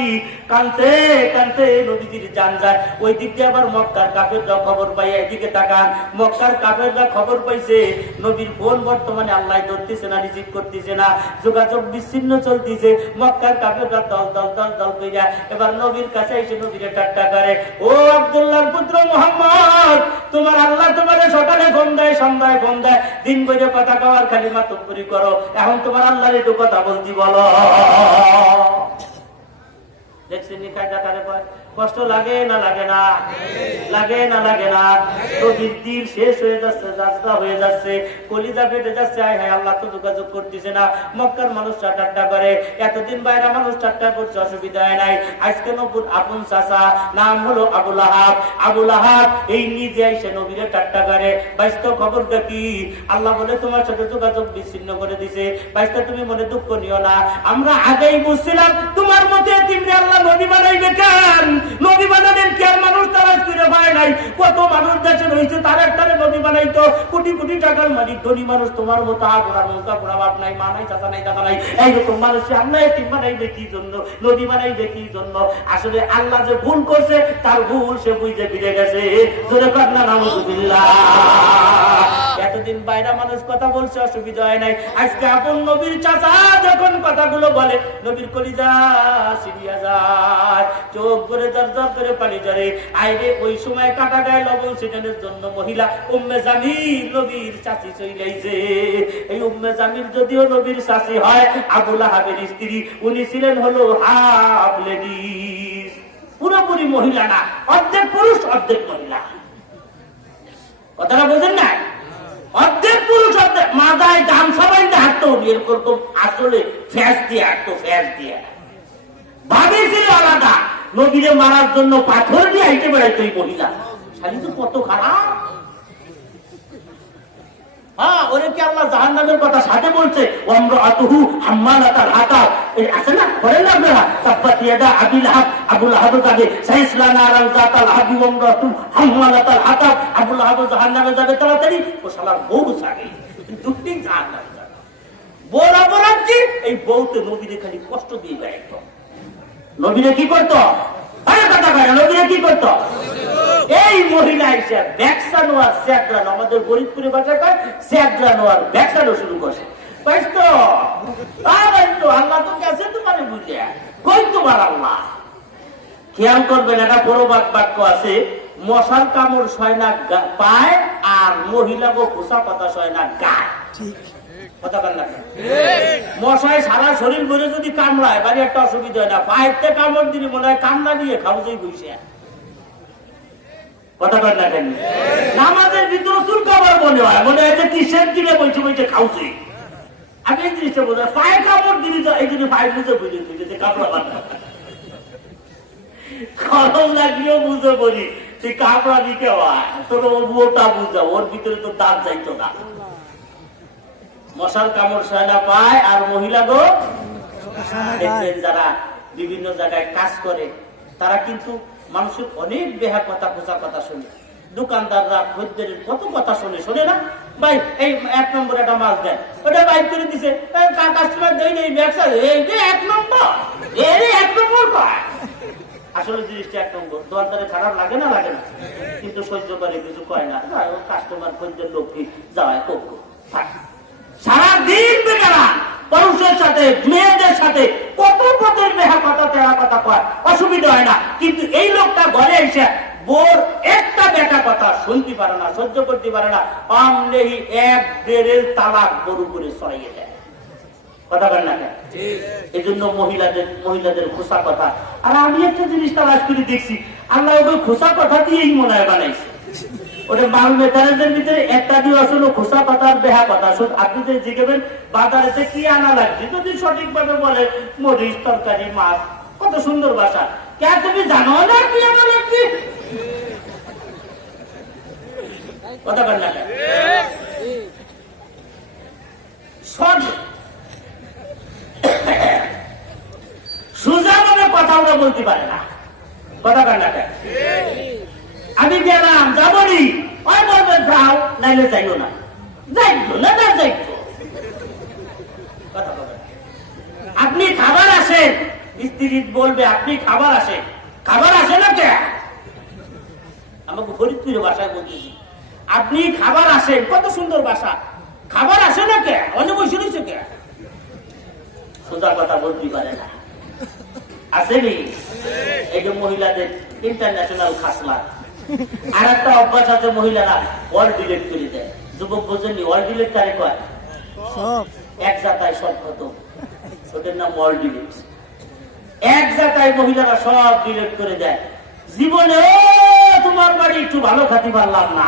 কানতে কানতে নবীজির জান যায়। ওই দিক দিয়ে আবার মক্কার কাফেররা খবর পাই, এদিকে তাকান, মক্কার কাফেররা খবর পাইছে নবীর ফোন বর্তমানে আল্লাহ ধরতেছে না, রিসিভ করতেছে না, যোগাযোগ বিচ্ছিন্ন চলতেছে। মক্কার কাফেররা দল দল দল দল কইরা এবার নবীর কাছে এসে নবীরে ঠাট্টা করে, ও আব্দুল্লাহর পুত্র মুহাম্মদ, তোমার আল্লাহ তোমাদের সকালে ফোন দেয়, সন্ধ্যায় ফোন দেয়, দিন বইরে কথা কওয়ার খালি মাতব্বরি করো, এখন তোমার আল্লাহর একটু কথা বলছি বলো। দেখছেন নি কায়দা কারে পায়? কষ্ট লাগে না লাগে না? লাগে না লাগে না? নদীর দিন শেষ হয়ে যাচ্ছে, যাত্রা হয়ে যাচ্ছে, কলিজা ফেটে যাচ্ছে। আয় হায়, আল্লাহ তো যোগাযোগ করতেছে না। মক্কার মানুষ ঠাট্টা করে, এতদিন বাইরে মানুষ ঠাট্টা করছে, অসুবিধা নাই। আজকে নবুর আপন চাচা, নাম হলো আবু লাহাব। আবু লাহাব এই নিজে এসে নবীরে ঠাট্টা করে। বাইস্ত খবরটা কি? আল্লাহ বলে তোমার সাথে যোগাযোগ বিচ্ছিন্ন করে দিছে। বাইস্ত তুমি মনে দুঃখ নিও না, আমরা আগেই বুঝছিলাম তোমার মতে তুমি আল্লাহ নবী বানাইবে কেন? নবী বানাবেন কি আর মানুষ তালাশ করে পায় নাই? কত মানুষ দেশে রয়েছে, তার একটা নবী ধনী বানাইতো, কোটি কোটি টাকার মালিক ধনী মানুষ, তোমার মতো আগুনার নৌকা পোড়া বাপ নাই, মা নাই, চাচা নাই, দাদা নাই, এইরকম মানুষ আল্লাহ এতিম বানাইবে কি জন্য, নদী বানাইবে কি জন্য? আসলে আল্লাহ যে ভুল করছে তার ভুল সে বুঝে ফিরে গেছে। জোরে কান্না নাউযুবিল্লাহ। এতদিন বাইরা মানুষ কথা বলছে, অসুবিধা হয় নাই। আজকে আপন নবীর চাচা যখন কথাগুলো বলে, নবীর কলিজা সিরিয়া যায়, চোখ করে দরদর করে পানি ঝরে। আইরে ওই সময় কাটা গায়ে লবণ ছিটানোর জন্য মহিলা উম্মে জামিল নবীর চাচি চইলাইছে। এই উম্মে জামিল যদিও নবীর চাচি হয়, আবু লাহাবের স্ত্রী, উনি ছিলেন হলো হাফ লেডিস, পুরোপুরি মহিলা না, অর্ধেক পুরুষ অর্ধেক মহিলা। কথাটা বোঝেন না? অর্ধেক পুরুষ অর্ধেক, মাথায় গামছা বাঁধতে হাঁটতো, এরকম আসলে ফ্যাস দিয়ে হাঁটতো, ফ্যাস দিয়ে। ভাবি ছিল আলাদা, নবীরে মারার জন্য পাথর দিয়ে হাইটে বেড়াইতো এই মহিলা। শালি তো কত খারাপ। হ্যাঁ, ওরে কি আল্লাহ জাহান্নামের কথা সাথে বলছে? ওয়ামরাতুহু হাম্মালাতাল হাতাব, এই আছে না, পড়েন না আপনারা? তাব্বাত ইয়াদা আবি লাহাব, আবু লাহাব যাবে, সাইসলা নারান যাতাল হাবি, ওয়ামরাতুহু হাম্মালাতাল হাতাব, আবু লাহাব জাহান্নামে যাবে তাড়াতাড়ি। ও শালার বউ থাকে, দুটি জাহান্নামে যাবে। বউর অপরাধ কি? এই বউতে নবীরে খালি কষ্ট দিয়ে যায়। নবীরে কি করতো? আরে কথা কয় না, নবীরে কি করতো? এই মহিলা এসে ব্যাকসানো আর স্যাকরানো, আমাদের গরিবপুরে ভাষা কয় স্যাকরানো আর ব্যাকসানো শুরু করছে। পাইছো? আল্লাহ তো গেছে তোমার বুঝিয়া, কই তোমার আল্লাহ? খেয়াল করবেন, একটা বড় বাক্য আছে, মশার কামড় সয় না পায়, আর মহিলা গো খোসা পাতা সয় না গায়। মশায় সারা শরীর ভরে যদি কামড়ায়, বাড়ি একটা অসুবিধা হয় না, পায়েতে কামড় দিলে মনে হয় কামড়া দিয়ে খাওয়াই বসে। কথা কর না কেন? নামাজের ভিতরে চুল কামড় মনে হয়, মনে হয় যে কিসের দিনে বসে বসে খাওয়াই। আমি এই জিনিসটা বোঝা, পায়ে কামড় দিলি তো এই জন্য পায়ে বুঝে বুঝে বুঝে কামড়া বান্ধা, গরম লাগলেও বুঝে বলি তুই কামড়া দিতে হয়, তোর ওটা বুঝা, ওর ভিতরে তো দাঁত যাইতো না। মশার কামড় সয় না পায়, আর মহিলা গো দেখবেন যারা বিভিন্ন জায়গায় কাজ করে, তারা কিন্তু মানুষের অনেক বেহা কথা, খোঁচা কথা শোনে। দোকানদাররা খদ্দের কত কথা শোনে, শোনে না? ভাই এই 1 নম্বর একটা মাছ দেন, ওটা বাইক করে দিছে, কাস্টমার দেয় নেই, ব্যবসা এই যে 1 নম্বর, এর 1 নম্বর পায়। আসলে জিনিসটা 1 নম্বর। দোকানদারে খারাপ লাগে না? লাগে না, কিন্তু সহ্য করে, কিছু কয় না। কাস্টমার খদ্দের লোক কি যায় কখন সারাদিন বেকারা পুরুষের সাথে মেয়েদের সাথে কত পদের মেহা কথা, তেরা কথা কয়, অসুবিধা হয় না। কিন্তু এই লোকটা ঘরে এসে বোর একটা বেটা কথা শুনতে পারে না, সহ্য করতে পারে না, আমলেই 1 বেরেল তালাক গরু করে ছড়াইয়ে দেয়। কথা বলেন না কেন? এই জন্য মহিলাদের খোসা কথা। আর আমি একটা জিনিস তালাশ করে দেখছি, আল্লাহ ওই খোসা কথা দিয়েই মনে হয় বানাইছে। ওটা বাল মেতারের ভিতরে একটা দিয়ে আসলে খোসা পাতার বেহা কথা। আপনি যে জিজ্ঞেবেন বাজারেতে কি আনা লাগছে, যদি সঠিক ভাবে বলে মরিচ, তরকারি, মাছ, কত সুন্দর ভাষা। কে তুমি জানো না কি আনা লাগছে? কথা বল না, সোজা ভাবে কথা ওরা বলতে পারে না। কথা বল না, আমি গেলাম যাবনি, ওই বলবে যাও, নাইলে যাইও না, যাইতো না, না যাইতো। কথা বলবেন, আপনি খাবার আসেন, স্ত্রী বলবে আপনি খাবার আসেন, খাবার আসে না কে? আমাকে ফরিদপুরের ভাষায় বলতেছি, আপনি খাবার আসেন, কত সুন্দর ভাষা, খাবার আসে না কে? অনেক বসে রয়েছে কে? সোজা কথা বলতে পারে না। আসেনি? এই যে মহিলাদের ইন্টারন্যাশনাল খাসলা। আর একটা অভ্যাস আছে, মহিলারা ওয়াল ডিলেট করে দেয়। যুবক বোঝেননি, ওয়াল ডিলেট কারে কয়? এক জাতায় সব খতম, ওটার নাম ওয়াল ডিলেট। এক জাতায় মহিলারা সব ডিলেট করে দেয়। জীবনে তোমার বাড়ি একটু ভালো খাতি পারলাম না,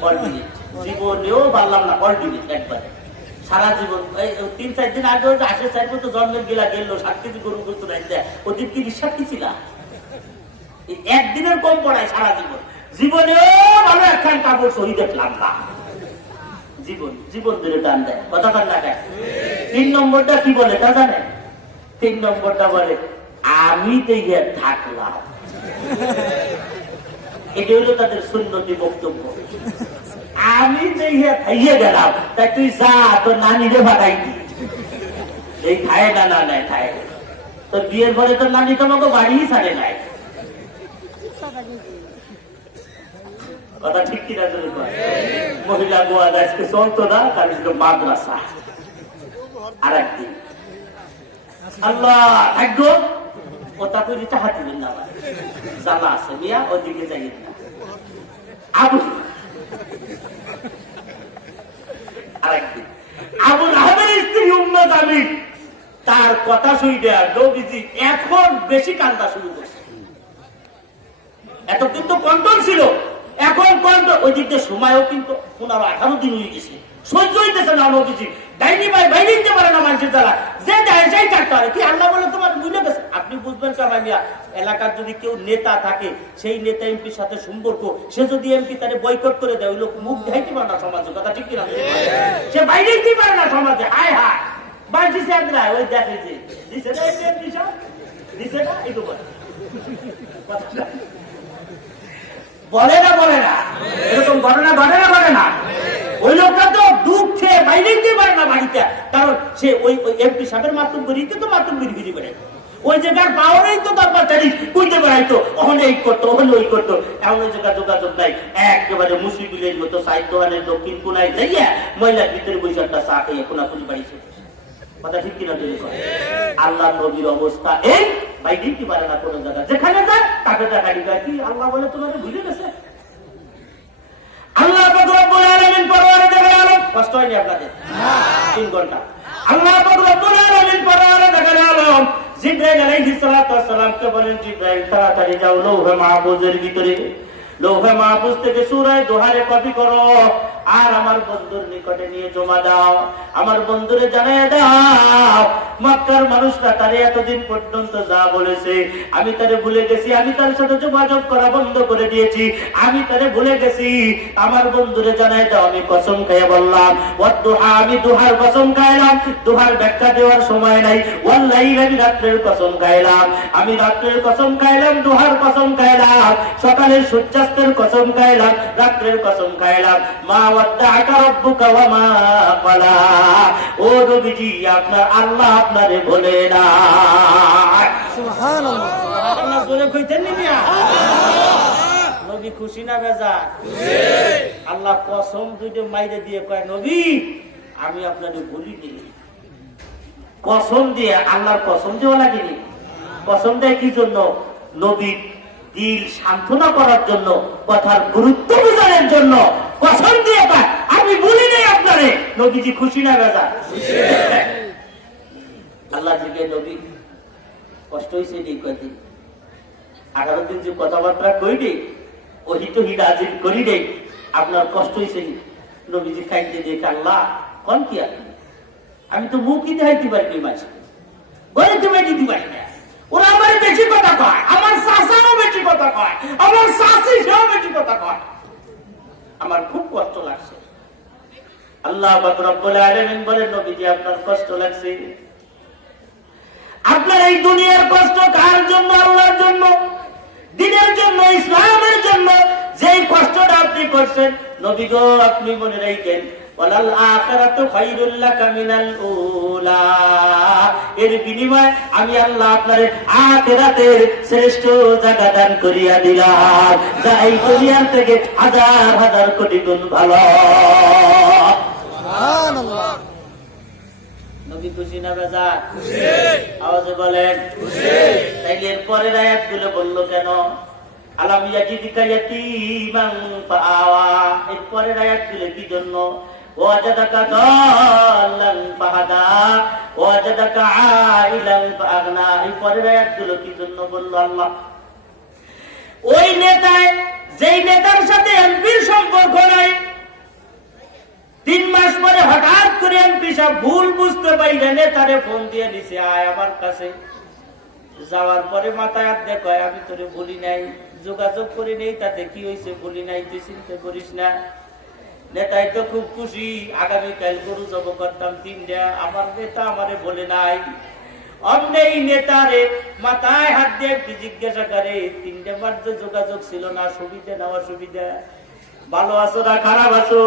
ওয়াল ডিলেট। জীবনেও পারলাম না, ওয়াল ডিলেট একবারে সারা জীবন। 3-4 দিন আগে আসে চাইবো তো জন্মের গেলা গেল 7 কেজি গরু করতে রাখতে, ওদের কি বিশ্বাস কি ছিল? একদিনের কম পড়ায় সারা জীবন। জীবনেও ভালো একখান কাপড় সহি দেখলাম না। জীবন ধরে টান দেয়। কথা কান না দেয়। 3 নম্বরটা কি বলে তা জানে? 3 নম্বরটা বলে আমি তো ইয়ে থাকলাম। এটা হলো তাদের সুন্নতি বক্তব্য। আমি দেখে খাইয়ে গেলাম, তাই তুই যা তোর নানিরে ভাগাই দি, এই খায় না না নাই খায়। তোর বিয়ের পরে তোর নানি তোমাকে বাড়িই ছাড়ে নাই। কথা ঠিক কিনা? মহিলা গোয়া আজকে চলতো না, তার ছিল মাদ্রাসা। আর একদিন আল্লাহ থাকবো ওটা করে চাহা দিবেন না, জানা আছে মিয়া, ওদিকে যাই না। আবু আরেকদিন আবুল আহমের স্ত্রী উম্মত আমি তার কথা শুনে নবীজি এখন বেশি কান্দা শুরু করছে। এত কিন্তু কন্ট্রোল ছিল, এখন কন্ট্রোল। ওই দিক দিয়ে সময়ও কিন্তু 15-18 দিন হয়ে গেছে, সহ্য হইতেছে না। নবীজি ডাইনি ভাই বাইরে দিতে পারে না মানুষের দ্বারা, যে দেয় সেই চারটা হয় কি আল্লাহ বলে তোমার বুঝে গেছে। আপনি বুঝবেন কারণ এলাকার যদি কেউ নেতা থাকে, সেই নেতা এমপির সাথে সম্পর্ক, সে যদি এমপি তারে বয়কট করে দেয়, ওই লোক মুখ দেখাইতে পারে না সমাজে। কথা ঠিক কিনা? সে বাইরে দিতে পারে না সমাজে। হায় হায় বাড়ছি স্যান্দ্রায় ওই দেখে যে দিছে না এমপি সাহেব, দিছে না এই বলে না বলে না, এরকম ঘটনা ঘটে না ঘটে না। ওই লোকটা তো দুঃখে বাইরে দিতে পারে না বাড়িতে, কারণ সে ওই এমপি সাহেবের মাধ্যম করিতে তো মাধ্যম গিরি করে ওই জায়গার পাওয়ারেই তো তার বাচ্চারি বুঝতে পারাইতো, ওখানে এই করতো ওখানে ওই করতো। এমন ওই জায়গা যোগাযোগ নাই। একেবারে মুসিবিলের মতো সাইদোহানের দক্ষিণ কোনায় যাইয়া মহিলার ভিতরে বসে একটা চা খাইয়া কোনাকুনি বাড়িছে। কথা ঠিক কিনা? আল্লাহ নবীর অবস্থা এই ভাই দিতে পারে না কোন জায়গা, যেখানে যায় তাকে টাকা দিতে কি আল্লাহ বলে তোমাকে ভুলে গেছে। আল্লাহ রব্বুল আলামিন পরওয়ারে দেখা গেল, কষ্ট হয়নি আপনাদের 3 ঘন্টা। আল্লাহ রব্বুল আলামিন পরওয়ারে দেখা গেল জিবরাইল আলাইহিস সালাতু ওয়াস সালামকে বলেন, জিবরাইল তাড়াতাড়ি যাও লৌহে মাহফুজের ভিতরে, লৌহে মাহফুজ থেকে সূরা দোহারে কপি করো, আর আমার বন্ধুর নিকটে নিয়ে জমা দাও। আমার বন্ধুরে জানায় দাও মক্কার মানুষরা তারে এতদিন পর্যন্ত যা বলেছে আমি তারে ভুলে গেছি, আমি তার সাথে যোগাযোগ করা বন্ধ করে দিয়েছি, আমি তারে ভুলে গেছি। আমার বন্ধুরে জানায় দাও আমি কসম খেয়ে বললাম, ওয়াদুহা আমি দুহার কসম খাইলাম, দুহার ব্যাখ্যা দেওয়ার সময় নাই। ওয়াল্লাইল আমি রাত্রের কসম খাইলাম, আমি রাত্রের কসম খাইলাম, দুহার কসম খাইলাম, সকালের সূর্যাস্তের কসম খাইলাম, রাত্রের কসম খাইলাম। মা ওয়াদ্দাআকা রাব্বুকা ওয়া মা ক্বালা। ও নবীজি আপনার আল্লাহ আপনারে বলে না। সুবহানাল্লাহ। আপনার বলে কইতেন নি মিয়া? নবী খুশি না বেজার? খুশি। আল্লাহ কসম দুইটা মাইরে দিয়ে কয় নবী আমি আপনারে বলিনি। কসম দিয়ে আল্লাহর কসম দেওয়া লাগেনি। কসম দেয় কি জন্য? নবী দিল সান্ত্বনা করার জন্য, কথার গুরুত্ব বোঝানোর জন্য কসম দিয়ে পায় আমি বলি নাই আপনারে। নবীজি খুশি না বেজা? আল্লাহ থেকে নবী কষ্ট হয়েছে নি কয়দিন, 18 দিন যে কথাবার্তা কইনি ওই তো হিদাজির করি নেই, আপনার কষ্ট হয়েছে নি? নবীজি খাইতে দিয়ে আল্লাহ কন কি আমি তো মুখই দেখাইতে পারি মাঝে বলে তুমি দিতে পারি না। ওরা আমার বেশি কথা কয়, আমার শাসাও বেশি কথা কয়, আমার শাসি সেও বেশি কথা কয়, আমার খুব কষ্ট লাগছে। আল্লাহ পাক রব্বুল আলামিন বলেন নবীজি আপনার কষ্ট লাগছে, আপনার এই দুনিয়ার কষ্ট কার জন্য? আল্লাহর জন্য, দ্বীনের জন্য, ইসলামের জন্য। যেই কষ্টটা আপনি করছেন নবী গো আপনি মনে রাখেন ওয়ালাল আখিরাতু খায়রুল লাকা মিনাল উলা। এর বিনিময়ে আমি আল্লাহ আপনারে আখিরাতের শ্রেষ্ঠ জায়গা দান করিয়া দিলাম, যা এই দুনিয়ার থেকে হাজার হাজার কোটি গুণ ভালো। সুবহানাল্লাহ। নবী খুশি না বেজা? খুশি। আওয়াজে বলেন খুশি। তাইলে এর পরের আয়াতগুলো বললো কেন? আলাম ইয়াজিদিকা ইয়াতীমান ফাআওয়া। এর পরের আয়াতগুলো কি জন্য? ওয়াজাদাকা দাল্লান ফাহাদা ওয়াজাদাকা আইলান ফাআগনা। এই পরের আয়াতগুলো কি জন্য বললো আল্লাহ? ওই নেতায় যেই নেতার সাথে এমপির সম্পর্ক নাই, 3 মাস পরে হঠাৎ করে এমপি সাহেব ভুল বুঝতে পাইলে নেতারে ফোন দিয়ে দিছে আয় আমার কাছে। যাওয়ার পরে মাথায় হাত দেখো আমি তোরে বলি নাই, যোগাযোগ করে নেই, তাতে কি হয়েছে বলি নাই, তুই চিন্তা করিস না। নেতাই তো খুব খুশি, আগামীকাল গরু জব করতাম 3টা, আমার নেতা আমারে বলে নাই। অমনি এই নেতারে মাথায় হাত দিয়ে একটু জিজ্ঞাসা করে, 3টে মার্চে যোগাযোগ ছিল না, সুবিধা না অসুবিধা, ভালো আছো না খারাপ আছো?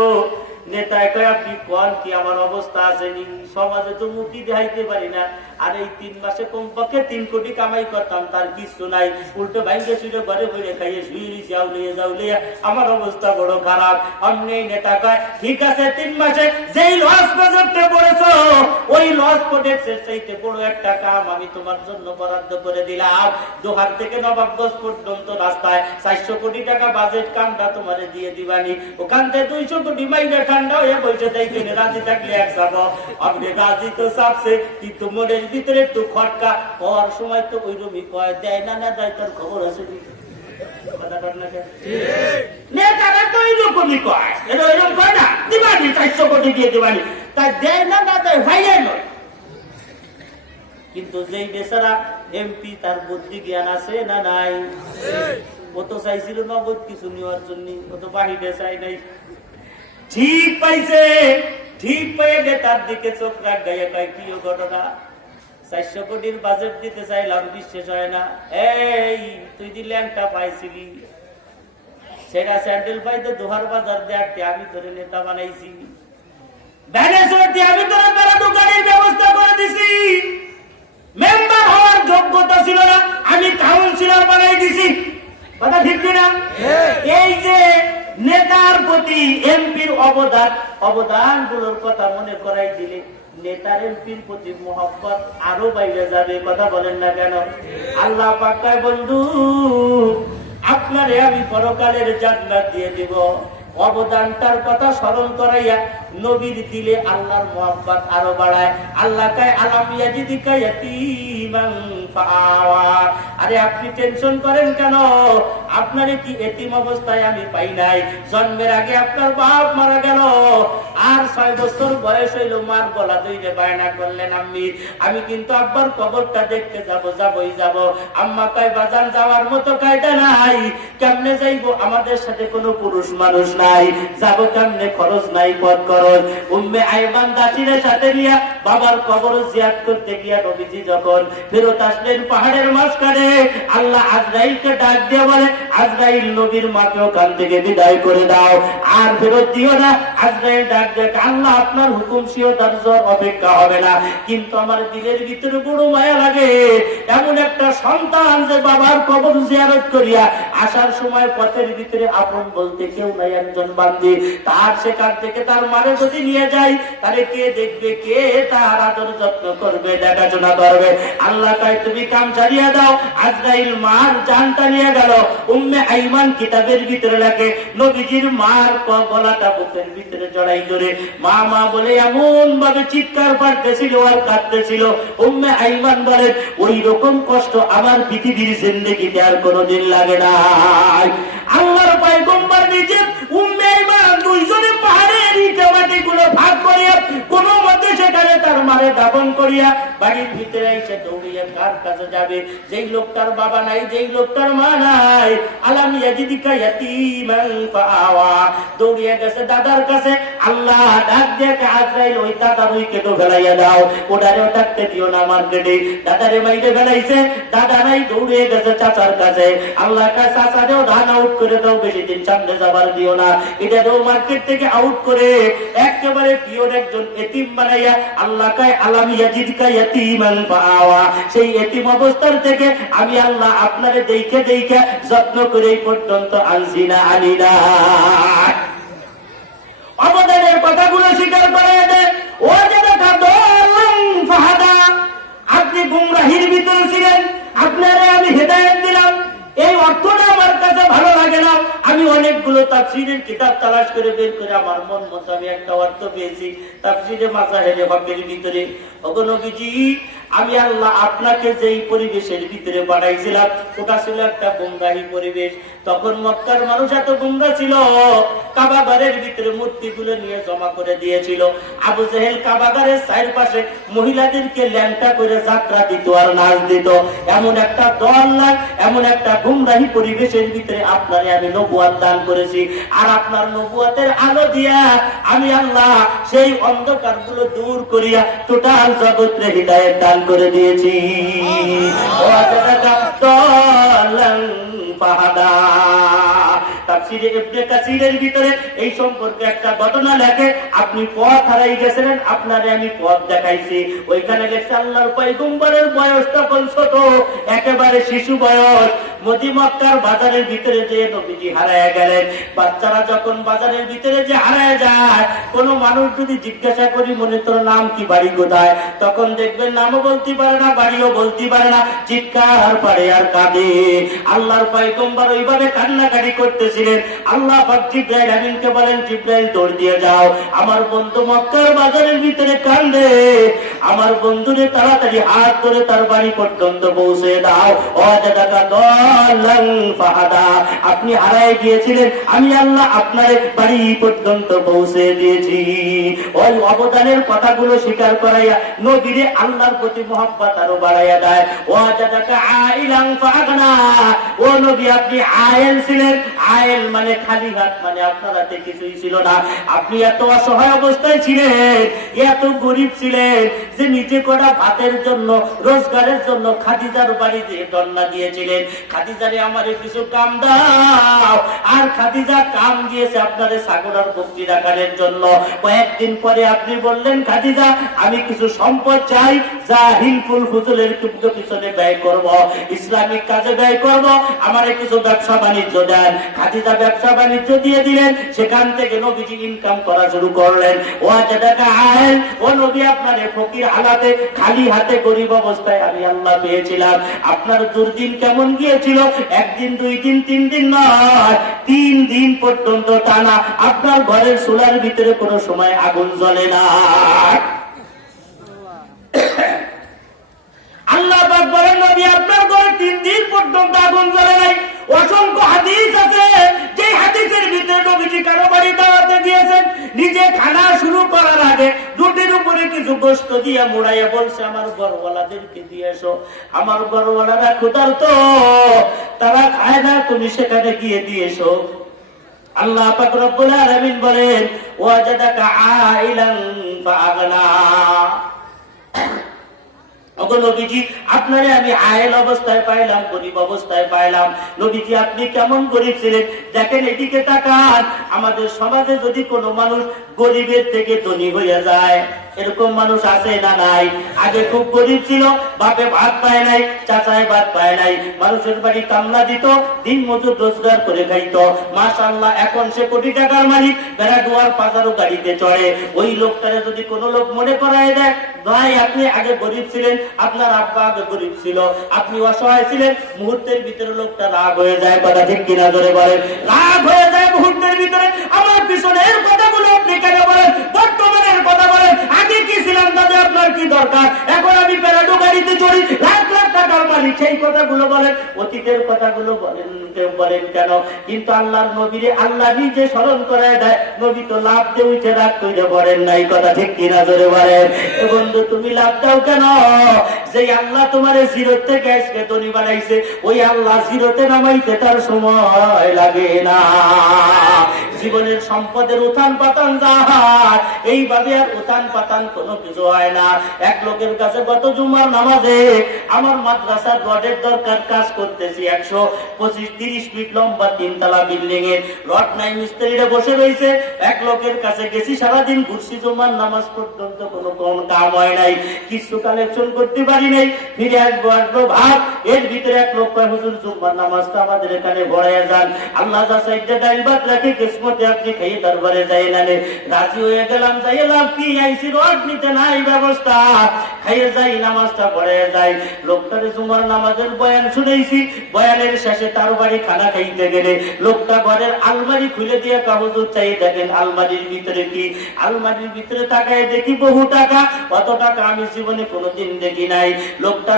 নেতায় কয়, আপনি কোন কি আমার অবস্থা আসেনি, সমাজে তো মুখি দেখাইতে পারি না, আর এই 3 মাসে কমপক্ষে 3 কোটি কামাই করতাম, তার কিছু নাই, উল্টো ভাইকে শুয়ে ঘরে বইরে খাইয়ে শুয়ে যাউলিয়া আমার অবস্থা বড় খারাপ। অমনি নেতা কয়, ঠিক আছে 3 মাসে যেই লস প্রজেক্টে পড়েছো, ওই লস প্রজেক্টের চাইতে বড় একটা কাম আমি তোমার জন্য বরাদ্দ করে দিলাম। দোহার থেকে নবাবগঞ্জ পর্যন্ত রাস্তায় 400 কোটি টাকা বাজেট, কামটা তোমারে দিয়ে দিবানি। ওখান থেকে 200 কোটি মাইনে ঠান্ডা হয়ে বসে দেখবেন, রাজি থাকলে এক যাব। আপনি রাজি তো চাপছে, কিন্তু মনের ভিতরে একটু খটকা হওয়ার সময় তো ওই রকমই কয়, দেয় না না দেয় তার খবর আছে কি? নেতারা তো এইরকমই কয়, এরকম কয় না, দিবানি 400 কোটি দিয়ে দিবানি, তাই দেয় না না দেয় ভাইয়া নয়। কিন্তু যেই বেচারা এমপি, তার বুদ্ধি জ্ঞান আছে না নাই? ও তো চাইছিল নগদ কিছু নেওয়ার জন্য, ও তো বাহিরে চাই নাই। ঠিক পাইছে, ঠিক পেয়ে নেতার দিকে চোখ রাখ গাইয়া কয়, কি ঘটনা? 400 কোটির বাজেট দিতে চাইলাম, বিশ্বাস হয় না। এই তুই দিলে একটা পাইছিলি, সেটা স্যান্ডেল পাইতে দোহার বাজার দেখতে আমি তোরে নেতা বানাইছি, আমি তোর মেলা দোকানের ব্যবস্থা করে দিছি, মেম্বার হওয়ার যোগ্যতা ছিল না, আমি কাউন্সিলর বানাই দিছি। কথা ঠিক না? এই যে নেতার প্রতি এমপির অবদান গুলোর কথা মনে করাই দিলে নেতার এমপির প্রতি মহব্বত আরো বাইরে যাবে। কথা বলেন না কেন? আল্লাহ পাক কয়, বন্ধু আপনারে আমি পরকালের জান্নাত দিয়ে দেব। অবদানটার কথা স্মরণ করাইয়া নবীর দিলে আল্লাহর মহব্বত আরো বাড়ায়। আল্লাহ কয়, আলাম ইয়াজিদিকা ইয়াতীমান ফাআওয়া। আরে আপনি টেনশন করেন কেন? আপনারে কি এতিম অবস্থায় আমি পাই নাই? জন্মের আগে আপনার বাপ মারা গেল, আর 6 বছর বয়স হইল, মার গলা ধরে বায়না করলেন, আমি কিন্তু আব্বার কবরটা দেখতে যাবই যাব। আম্মা কয়, বাজান যাওয়ার মতো কায়দা নাই, কেমনে যাইবো? আমাদের সাথে কোনো পুরুষ মানুষ নাই, যাবো কেমনে? খরচ নাই, পথ খরচ। উম্মে আইমান দাসিরের সাথে নিয়ে বাবার কবর জিয়ারত করতে গিয়া নবীজি যখন ফেরত আসলেন পাহাড়ের মাঝখানে, আল্লাহ আজরাইলকে ডাক দিয়ে বলে, আজরাইল নবীর মাকে ওখান থেকে বিদায় করে দাও, আর ফেরত দিও না। আজরাইল ডাক দিয়ে, আল্লাহ আপনার হুকুম শিও, তার জ্বর অপেক্ষা হবে না, কিন্তু আমার দিলের ভিতরে বড় মায়া লাগে। এমন একটা সন্তান যে বাবার কবর জিয়ারত করিয়া আসার সময় পথের ভিতরে আপন বলতে কেউ নাই, একজন বান্দি, তার সেখান থেকে তার মারে যদি নিয়ে যায়, তাহলে কে দেখবে, কে তার আদর যত্ন করবে, দেখাশোনা করবে? আল্লাহ কয়, তুমি কাম ছাড়িয়ে দাও। আজরাইল মার জানটা নিয়ে গেল। উম্মে আইমান কিতাবের ভিতরে রাখে, নবীজির মার গলাটা বুকের ভিতরে জড়াই ধরে মা মা বলে এমন ভাবে চিৎকার পাড়তেছিল আর কাঁদতেছিল। উম্মে আইমান বলেন, ওই রকম কষ্ট আমার পৃথিবীর জিন্দেগিতে আর কোনোদিন লাগে না। আল্লাহর পয়গম্বর নিজে উম্মে আইমান দুইজনে পাহাড়ের ইট মাটিগুলো ভাগ করিয়া কোন মতে সেখানে তার মারে দাফন করিয়া বাড়ির ভিতরে এসে দৌড়িয়ে কার কাছে যাবে? যেই লোকটার বাবা নাই, যেই লোকটার মা নাই, আলাম ইয়াজিদিকা ইয়াতীমান ফাআওয়া, দৌড়িয়ে গেছে দাদার কাছে। আল্লাহ ডাক দেখে, আজরাইল ওই দাদার ওই কেটো ফেলাইয়া দাও, ওটারেও ডাকতে দিও না মার্কেটে। দাদারে মাইরে ফেলাইছে, দাদা নাই, দৌড়িয়ে গেছে চাচার কাছে। আল্লাহ কাছে, চাচারেও ধান আউট করে দাও, বেশি দিন সামনে যাবার দিও না। এটারেও মার্কেট থেকে আউট করে একেবারে পিওর একজন এতিম বানাইয়া আল্লাহ কয়, আলাম ইয়াজিদিকা ইয়াতীমান ফাআওয়া, সেই এতিম অবস্থার থেকে আমি আল্লাহ আপনারে দেখে দেখে যত্ন করে এই পর্যন্ত আনছি না, আনি না। অবদানের কথাগুলো স্বীকার করে দেন। ও যে দেখা দলাম ফাহাদা, আপনি গুমরাহির ভিতরে ছিলেন, আপনারে আমি হেদায়েত দিলাম। এই অর্থটা আমার কাছে ভালো লাগে না। আমি অনেকগুলো তাফসীরের কিতাব তালাশ করে বের করে আমার মন মতো আমি একটা অর্থ পেয়েছি তাফসীরে মাযাহিরে হকের ভিতরে। ওগো নবীজি, আমি আল্লাহ আপনাকে যেই পরিবেশের ভিতরে পাঠাইছিলাম, ওটা ছিল একটা গুমরাহি পরিবেশ। তখন মক্কার মানুষ এত গুমরা ছিল, কাবা ঘরের ভিতরে মূর্তিগুলো নিয়ে জমা করে দিয়েছিল। আবু জেহেল কাবা ঘরের চারপাশে মহিলাদেরকে ল্যাংটা করে যাত্রা দিত আর নাচ দিত। এমন একটা দল, এমন একটা গুমরাহি পরিবেশের ভিতরে আপনারে আমি নবুয়ত দান করেছি। আর আপনার নবুয়তের আলো দিয়া আমি আল্লাহ সেই অন্ধকার গুলো দূর করিয়া টোটাল জগৎরে হিদায়াত দান করে দিয়েছি। তাফসীরে ইবনে কাসীরের ভিতরে এই সম্পর্কে একটা ঘটনা লেখে, আপনি পথ হারাই গেছিলেন, আপনারে আমি পথ দেখাইছি। ওইখানে লেখছে আল্লাহর পয়গম্বরের বয়স তখন ছোট, একেবারে শিশু বয়স। মদি মক্কার বাজারের ভিতরে যে নবীজি হারায়া গেলেন। বাচ্চারা যখন বাজারের ভিতরে যে হারায়া যায়, কোন মানুষ যদি জিজ্ঞাসা করি মনে তোর নাম কি, বাড়ি কোথায়, তখন দেখবেন নামও বলতে পারে না, বাড়িও বলতে পারে না, চিৎকার পারে আর কাঁদে। আল্লাহর পয়গম্বর ওইভাবে কান্নাকাটি করতেছিলেন। আল্লাহ পাক জিবরাইল আমিনকে বলেন, জিবরাইল দৌড় দিয়ে যাও, আমার বন্ধু মক্কার বাজারের ভিতরে কান্দে, আমার বন্ধুরে তাড়াতাড়ি হাত ধরে তার বাড়ি পর্যন্ত পৌঁছে দাও। ওয়াজাদাকা দাল্লান ফাহাদা, আপনি হারায় গিয়েছিলেন, আমি আল্লাহ আপনার বাড়ি পর্যন্ত পৌঁছে দিয়েছি। ওই অবদানের কথাগুলো স্বীকার করাইয়া নবীরে আল্লাহর প্রতি মহব্বত আরো বাড়াইয়া দেয়। ওয়াজাদাকা আইলান ফাগনা, ও নবী আপনি আয়েল ছিলেন। আয়েল মানে খালি হাত, মানে আপনার হাতে কিছুই ছিল না। আপনি এত অসহায় অবস্থায় ছিলেন, এত গরিব ছিলেন যে নিজে করা ভাতের জন্য, রোজগারের জন্য খাদিজার বাড়ি যে দন্না দিয়েছিলেন, খাদিজারে আমারে কিছু কাম দাও। আর খাদিজা কাম দিয়েছে আপনারে ছাগল আর বকরি রাখার জন্য। কয়েকদিন পরে আপনি বললেন, খাদিজা আমি কিছু সম্পদ চাই, যা হিলফুল ফুজুলের পিছনে ব্যয় করব, ইসলামিক কাজে ব্যয় করব, আমারে কিছু ব্যবসা বাণিজ্য দেন। খাদিজা ব্যবসা বাণিজ্য দিয়ে দিলেন, সেখান থেকে নবীজি ইনকাম করা শুরু করলেন। ওয়াজাদাকা আয়েল, ও নবী আপনারে ফকির হালাতে, খালি হাতে গরিব অবস্থায় আমি আল্লাহ পেয়েছিলাম। আপনার দুর্দিন কেমন গিয়েছিল? একদিন, 2 দিন, 3 দিন নয়, 3 দিন পর্যন্ত টানা আপনার ঘরের চুলার ভিতরে কোনো সময় আগুন জ্বলে না। আল্লাহ পাক বলেন, নবী আপনার ঘরে 3 দিন পর্যন্ত আগুন জ্বলে নাই। অসংখ্য হাদিস আছে, যে হাদিসের ভিতরে নবীজি কারো বাড়ি দাওয়াতে দিয়েছেন, নিজে খানা শুরু করার আগে রুটির উপরে কিছু গোশত দিয়ে মুড়াইয়া বলছে, আমার ঘরওয়ালাদেরকে দিয়ে এসো, আমার ঘরওয়ালারা ক্ষুধার্ত, তারা খায় না, তুমি সেখানে গিয়ে দিয়ে এসো। আল্লাহ পাক রব্বুল আলামিন বলেন, ওয়াজাদাকা আইলান ফাগনা, নবীজি আপনারে আমি আয়েল অবস্থায় পাইলাম, গরিব অবস্থায় পাইলাম। নবীজি আপনি কেমন গরিব ছিলেন দেখেন, এদিকে তাকান। আমাদের সমাজে যদি কোনো মানুষ গরিবের থেকে ধনী হয়ে যায়, এরকম মানুষ আছে না নাই? আগে খুব গরিব ছিল, বাপে ভাত পায় নাই, চাচায় ভাত পায় নাই, মানুষের বাড়ি কামলা দিত, দিন মজুর রোজগার করে খাইত, মাশাআল্লাহ এখন সে কোটি টাকার মালিক, বেড়াডুয়ার পাজারো গাড়িতে চড়ে। ওই লোকটারে যদি কোনো লোক মনে করায় দেয়, ভাই আপনি আগে গরিব ছিলেন, আপনার আব্বা আগে গরিব ছিল, আপনি অসহায় ছিলেন, মুহূর্তের ভিতরে লোকটা রাগ হয়ে যায়। কথা ঠিক কিনা জোরে বলেন? রাগ হয়ে যায় মুহূর্তের ভিতরে। আমার পিছনের কথাগুলো আপনি কেন বলেন? বর্তমানের কথা বলেন। আগে কি ছিলাম দাদা, আপনার কি দরকার? এখন আমি প্যারাডো গাড়িতে চড়ি, লাখ লাখ টাকার মালিক, সেই কথাগুলো বলেন। অতীতের কথাগুলো বলেন কেন? কিন্তু আল্লাহর নবীরে আল্লাহ নিজে স্মরণ করায় দেয়। নবী তো লাভ দিয়ে উঠে রাগ করে বলেন নাই। কথা ঠিক কিনা জোরে বলেন? বন্ধু তুমি লাভ দাও কেন? যে আল্লাহ তোমার জিরো থেকে আজকে ধনী বানাইছে, ওই আল্লাহ জিরোতে নামাইতে তার সময় লাগে না। জীবনের সম্পদের উত্থান পাতান যাহার, এইভাবে আর উত্থান পাতান কোনো কিছু হয় না। এক লোকের কাছে গত জুমার নামাজে, আমার মাদ্রাসার রডের দরকার, কাজ করতেছি, 125-30 ফিট লম্বা 3 তলা বিল্ডিং এর রড নাই, মিস্ত্রিরা বসে রয়েছে। এক লোকের কাছে গেছি, সারাদিন ঘুরছি, জুমার নামাজ পর্যন্ত কোনো কাম হয় নাই, কিছু কালেকশন করতে পারি নাই। ফিরে আসবো ভাত, এর ভিতরে এক লোক কয়, হুজুর জুমার নামাজটা আমাদের এখানে ভরাইয়া যান, আল্লাহ যা সাইডে ডাইল ভাত রাখি কিসমতে আপনি খেয়ে দরবারে যাই না। রাজি হয়ে গেলাম, যাই এলাম, কি আইসি রড নিতে নাই ব্যবস্থা, খাইয়ে যাই, নামাজটা পড়ে যাই। লোকটারে জুমার নামাজের বয়ান শুনেছি, বয়ানের শেষে তার বাড়ি খানা খাইতে গেলে লোকটা ঘরের আলমারি খুলে দিয়ে কাগজ চাই, দেখেন আলমারির ভিতরে কি? আলমারির ভিতরে তাকায় দেখি বহু টাকা। কত টাকা আমি জীবনে কোনোদিন দেখি নাই। লোকটা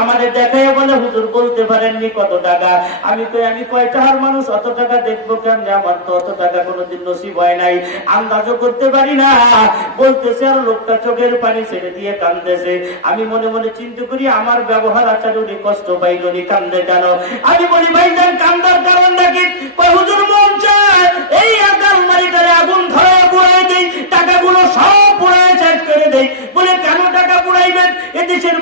আমাদের দেখায় বলে, হুজুর বলতে পারেননি কত টাকা? আমি কয় টাকার মানুষ, অত টাকা দেখবো কেমনে? আমার তো অত টাকা কোনোদিন নসিব হয় নাই, আন্দাজও করতে পারি না। বলতেছে আর লোকটা চোখের পানি ছেড়ে দিয়ে কান্দেছে। আমি মনে মনে চিন্তা করি, আমার ব্যবহার আচার উনি কষ্ট পাইল, উনি কান্দে কেন? আমি বলি, ভাইজান কান্দার কারণ নাকি? হুজুর মন চায় এই আলমারিটারে আগুন ধরে পুড়াই দেই, টাকাগুলো সব পুড়ায় শেষ করে দেই। বলে কেন টাকা পুড়াই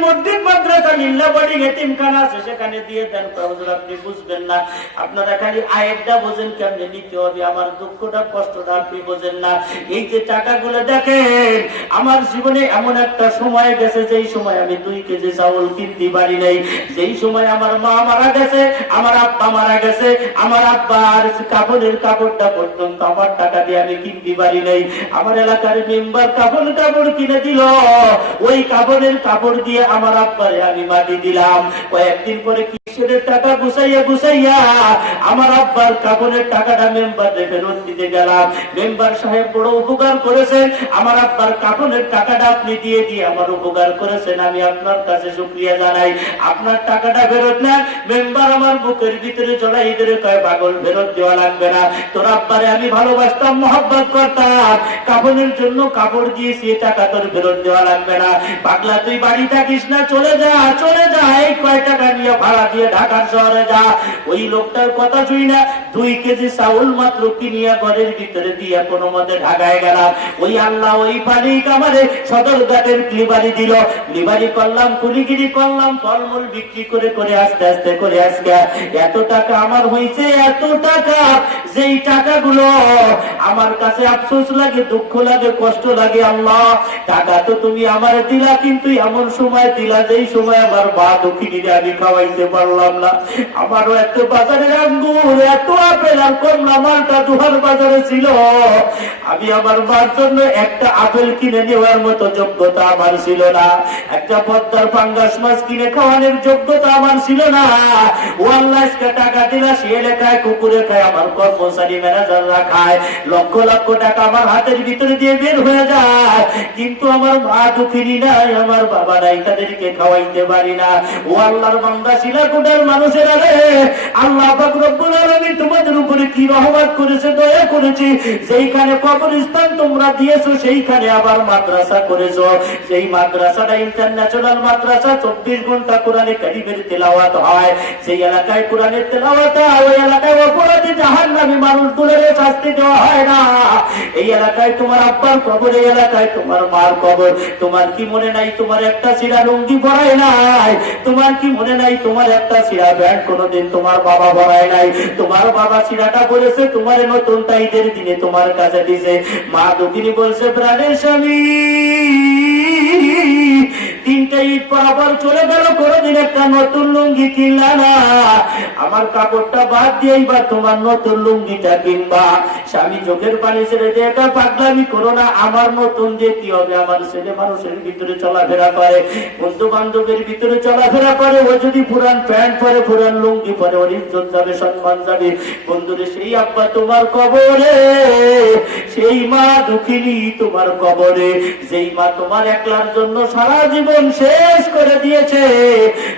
মসজিদ মাদ্রাসা লিল্লাহ বোর্ডিং এতিমখানা আছে সেখানে দিয়ে দেন। হুজুর আপনি বুঝবেন না, আপনারা খালি আয়েরটা বোঝেন, কেমনে নিতে হবে, আমার দুঃখটা কষ্টটা আপনি বোঝেন না। এই যে টাকাগুলো দেখেন, আমার জীবনে এমন একটা সময় গেছে যেই সময় আমি 2 কেজি চাউল কিনতে পারি নাই, যেই সময় আমার মা মারা গেছে, আমার আব্বা মারা গেছে, আমার আব্বার কাপড়ের কাপড়টা পর্যন্ত আমার টাকা দিয়ে আমি কিনতে পারি নাই। আমার এলাকার মেম্বার কাপড় কিনে দিল, ওই কাপড়ের কাপড় দিয়ে আমার আব্বারে আমি মাটি দিলাম। কয়েকদিন পরে কিশোরের টাকা গুছাইয়া আমার আব্বার কাপড়ের টাকাটা মেম্বারে ফেরত দিতে গেলাম। মেম্বার সাহেব বড় উপকার করেছেন, আমার আব্বার কাপড়ের টাকাটা আপনি দিয়ে আমার উপকার করেছেন, আমি আপনার কাছে শুকরিয়া জানাই। আপনার টাকাটা ফেরত নেন। মেম্বার আমার বুকের ভিতরে জড়াই ধরে কয়, পাগল, ফেরত দেওয়া লাগবে না, তোর আব্বারে আমি ভালোবাসতাম, মহব্বত করতাম, কাপড়ের জন্য কাপড় দিয়েছি, টাকা তোর ফেরত দেওয়া লাগবে না। পাগলা তুই বাড়ি থাকিস না, চলে যা এই কয় টাকা নিয়ে ভাড়া দিয়ে ঢাকার শহরে যা। ওই লোকটার কথা শুই না 2 কেজি চাউল মাত্র কিনিয়া ঘরের ভিতরে দিয়ে কোনো মতে ঢাকায় গেলাম। ওই আল্লাহ ওই পানি আমারে সদরঘাটের ক্লিবারি দিল, ক্লিবারি করলাম, কুলিগিরি করলাম, ফলমূল বিক্রি করে আস্তে আস্তে করে আজকে এত টাকা আমার হয়েছে, এত টাকা, যেই টাকাগুলো আমার কাছে আফসোস লাগে, দুঃখ লাগে, কষ্ট লাগে। আল্লাহ, টাকা তো তুমি আমার দিলা, কিন্তু এমন সময় দিলা যেই সময় আমার মা দুঃখিনীরে আমি খাওয়াইতে পারলাম না। আমারও এত বাজারের আঙ্গুর, এত আপেল আর কমলা মালটা দুহার বাজারে ছিল, আমি আমার মার জন্য একটা আপেল কিনে নেওয়ার মতো যোগ্যতা আমার ছিল না, একটা পদ্মার পাঙ্গাস মাছ কিনে খাওয়ানোর যোগ্যতা আমার ছিল না। ও আল্লাহ, টাকা দিলা, সে এলাকায় কুকুরে খায়, আমার কর্মচারী ম্যানেজাররা খায়, লক্ষ লক্ষ টাকা আমার হাতের ভিতরে দিয়ে বের হয়ে যায়, কিন্তু আমার মা দুঃখিনী নাই, আমার বাবা নাই, তাদেরকে খাওয়াইতে পারি না। ও আল্লাহর বান্দা, শিলাকুটার মানুষেরা রে, আল্লাহ পাক রব্বুল আলামিন তোমাদের উপরে কি রহমত করেছে, দয়া করেছে, যেইখানে কবরস্থান তোমরা দিয়েছো সেইখানে আবার মাদ্রাসা করেছো। সেই মাদ্রাসাটা ইন্টারন্যাশনাল মাদ্রাসা, 24 ঘন্টা কোরআনে কারীমের তেলাওয়াত হয়। সেই এলাকায় কোরআনের তেলাওয়াত হয়, ওই এলাকায় অপরাধী জাহান্নামী মানুষগুলোর শাস্তি দেওয়া হয় না। এই এলাকায় তোমার আব্বার কবর, এই এলাকায় তোমার মার কবর। তোমার কি মনে নাই তোমার একটা ছিঁড়া লুঙ্গি পরায় নাই? তোমার কি মনে নাই তোমার একটা ছিঁড়া প্যান্ট কোনোদিন তোমার বাবা পরায় নাই? তোমার বাবা ছিঁড়াটা বলেছে তোমার নতুন ঈদের দিনে তোমার কাছে দিছে। মা দুঃখিনী বলছে, প্রাণের স্বামী 3টা ঈদ পরাপর চলে গেল, কোনদিন একটা নতুন লুঙ্গি কিনলা না। আমার কাপড়টা বাদ দিয়ে এবার তোমার নতুন লুঙ্গিটা কিনবা। স্বামী চোখের পানি ছেড়ে দিয়ে, এটা পাগলামি করো না, আমার নতুন দিয়ে কি হবে? আমার ছেলে মানুষের ভিতরে চলাফেরা করে, বন্ধু বান্ধবের ভিতরে চলাফেরা করে, ও যদি পুরান প্যান্ট পরে, পুরান লুঙ্গি পরে, ওর ইজ্জত যাবে, সম্মান যাবে। বন্ধুরে, সেই আব্বা তোমার কবরে, সেই মা দুঃখিনী তোমার কবরে, যেই মা তোমার একলার জন্য সারা জীবন শেষ করে দিয়েছে।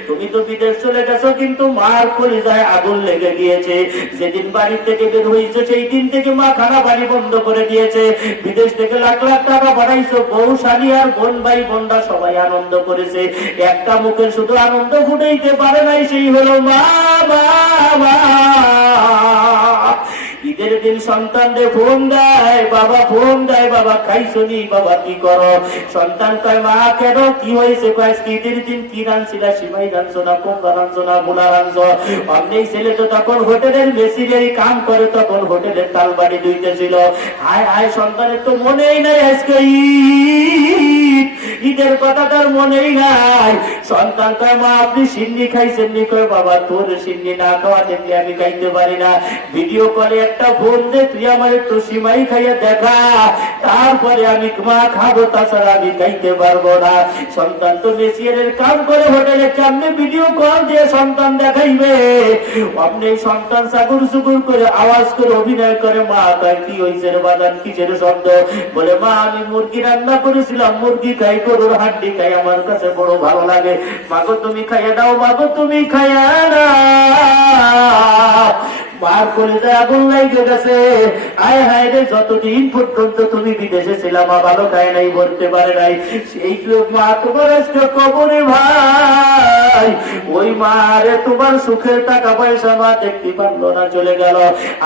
তুমি তো বিদেশ চলে গেছো, কিন্তু মার কলিজায় আগুন লেগে গিয়েছে। যেদিন বাড়ি থেকে বের হয়েছে সেই দিন থেকে মা খানা বাড়ি বন্ধ করে দিয়েছে। বিদেশ থেকে লাখ লাখ টাকা পাঠাইছো, বউ শালী আর বোন ভাই বোনরা সবাই আনন্দ করেছে, একটা মুখের শুধু আনন্দ ফুটাইতে পারে নাই, সেই হলো মা। ঈদের দিন সন্তানদের ফোন দেয়, বাবা ফোন দেয়, বাবা খাইছনি, বাবা কি করো? সন্তান কয়, মা কেন, কি হয়েছে? কয়, ঈদের দিন কি রাঁধছিল? সিমাই রাঁধছো না, কোমরা রাঁধছো না, মুলা রাঁধছো? অমনি ছেলে তো তখন হোটেলের মেসিনেরই কাম করে, তখন হোটেলের তালবাড়ি ধুইতেছিল। হায় হায়, সন্তানের তো মনেই নাই আজকে ঈদ, ঈদের কথা তার মনেই নাই। সন্তান কয়, মা আপনি সিন্নি খাইছেন নি? কয়, বাবা তোর সিন্নি না খাওয়া দেখলে আমি খাইতে পারি না। ভিডিও কলে একটা ফোন দে, তুই আমার একটু সিমাই খাইয়ে দেখা, তারপরে আমি মা খাবো, তাছাড়া আমি খাইতে পারবো না। সন্তান তো মেসিয়ারের কাম করে হোটেলে, কেমনে ভিডিও কল দিয়ে সন্তান দেখাইবে? অমনি সন্তান সাগুর সুগুর করে আওয়াজ করে অভিনয় করে, মা কয়, কি হয়েছে রে বাদান, কিসের শব্দ? বলে, মা আমি মুরগি রান্না করেছিলাম, মুরগি খাই, গরুর হাড্ডি খাই, আমার কাছে বড় ভালো লাগে। মাগো তুমি খাইয়ে দাও, মাগো তুমি খাইয়া দাও। মার কলিজায় আগুন লাগে গেছে। আয় হায় রে, যতদিন পর্যন্ত তুমি বিদেশে ছিলাম, মা ভালো খায় নাই, ভরতে পারে নাই, সেই মা তোমার আজকে কবরে ভাই। ও ওই মা রে তোমার সুখের টাকা পয়সা মা দেখতে পারলো না, চলে গেল।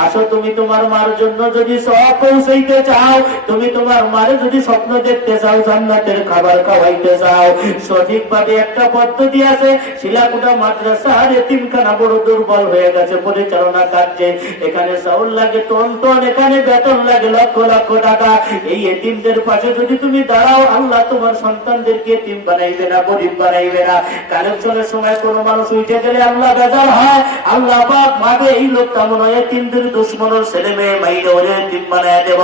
আসো তুমি তোমার মার জন্য যদি সব পৌঁছাইতে চাও, তুমি তোমার মারে যদি স্বপ্ন দেখতে চাও, জান্নাতের খাবার খাওয়াইতে চাও, সঠিকভাবে একটা পদ্ধতি আছে। শিলাকুটা মাদ্রাসার এতিমখানা বড় দুর্বল হয়ে গেছে পরিচালনা কার্যে। এখানে চাউল লাগে টন টন, এখানে বেতন লাগে লক্ষ লক্ষ টাকা। এই এতিমদের পাশে যদি তুমি দাঁড়াও, আল্লাহ তোমার সন্তানদেরকে এতিম বানাইবে না, গরিব বানাইবে না। কালেকশনের সময় কোনো মানুষ উঠে গেলে আল্লাহ বেজার হয়। আল্লাহ পাক ভাবে এই লোকটা মনে হয় এতিমদের দুশ্মনের ছেলে মেয়ে মাইরে ওরে এতিম বানায় দেব।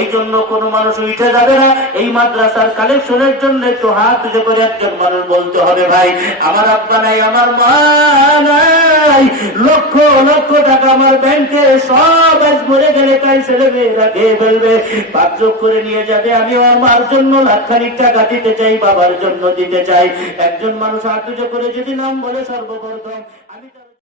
এই জন্য কোনো মানুষ উঠে যাবে না। এই মাদ্রাসার কালেকশনের জন্য একটু হাত উঠে করে একজন মানুষ বলতে হবে, ভাই আমার আব্বা নাই, আমার মা নাই, লক্ষ লক্ষ টাকা আমার ব্যাংকে, সব আজ মরে গেলে কাল ছেলে মেয়েরা খেয়ে ফেলবে, পাকযোগ করে নিয়ে যাবে। আমি আমার জন্য লাখখানিক টাকা দিতে চাই, বাবার জন্য দিতে চাই। একজন মানুষ হাত উঠে করে যদি নাম বলে সর্বপ্রথম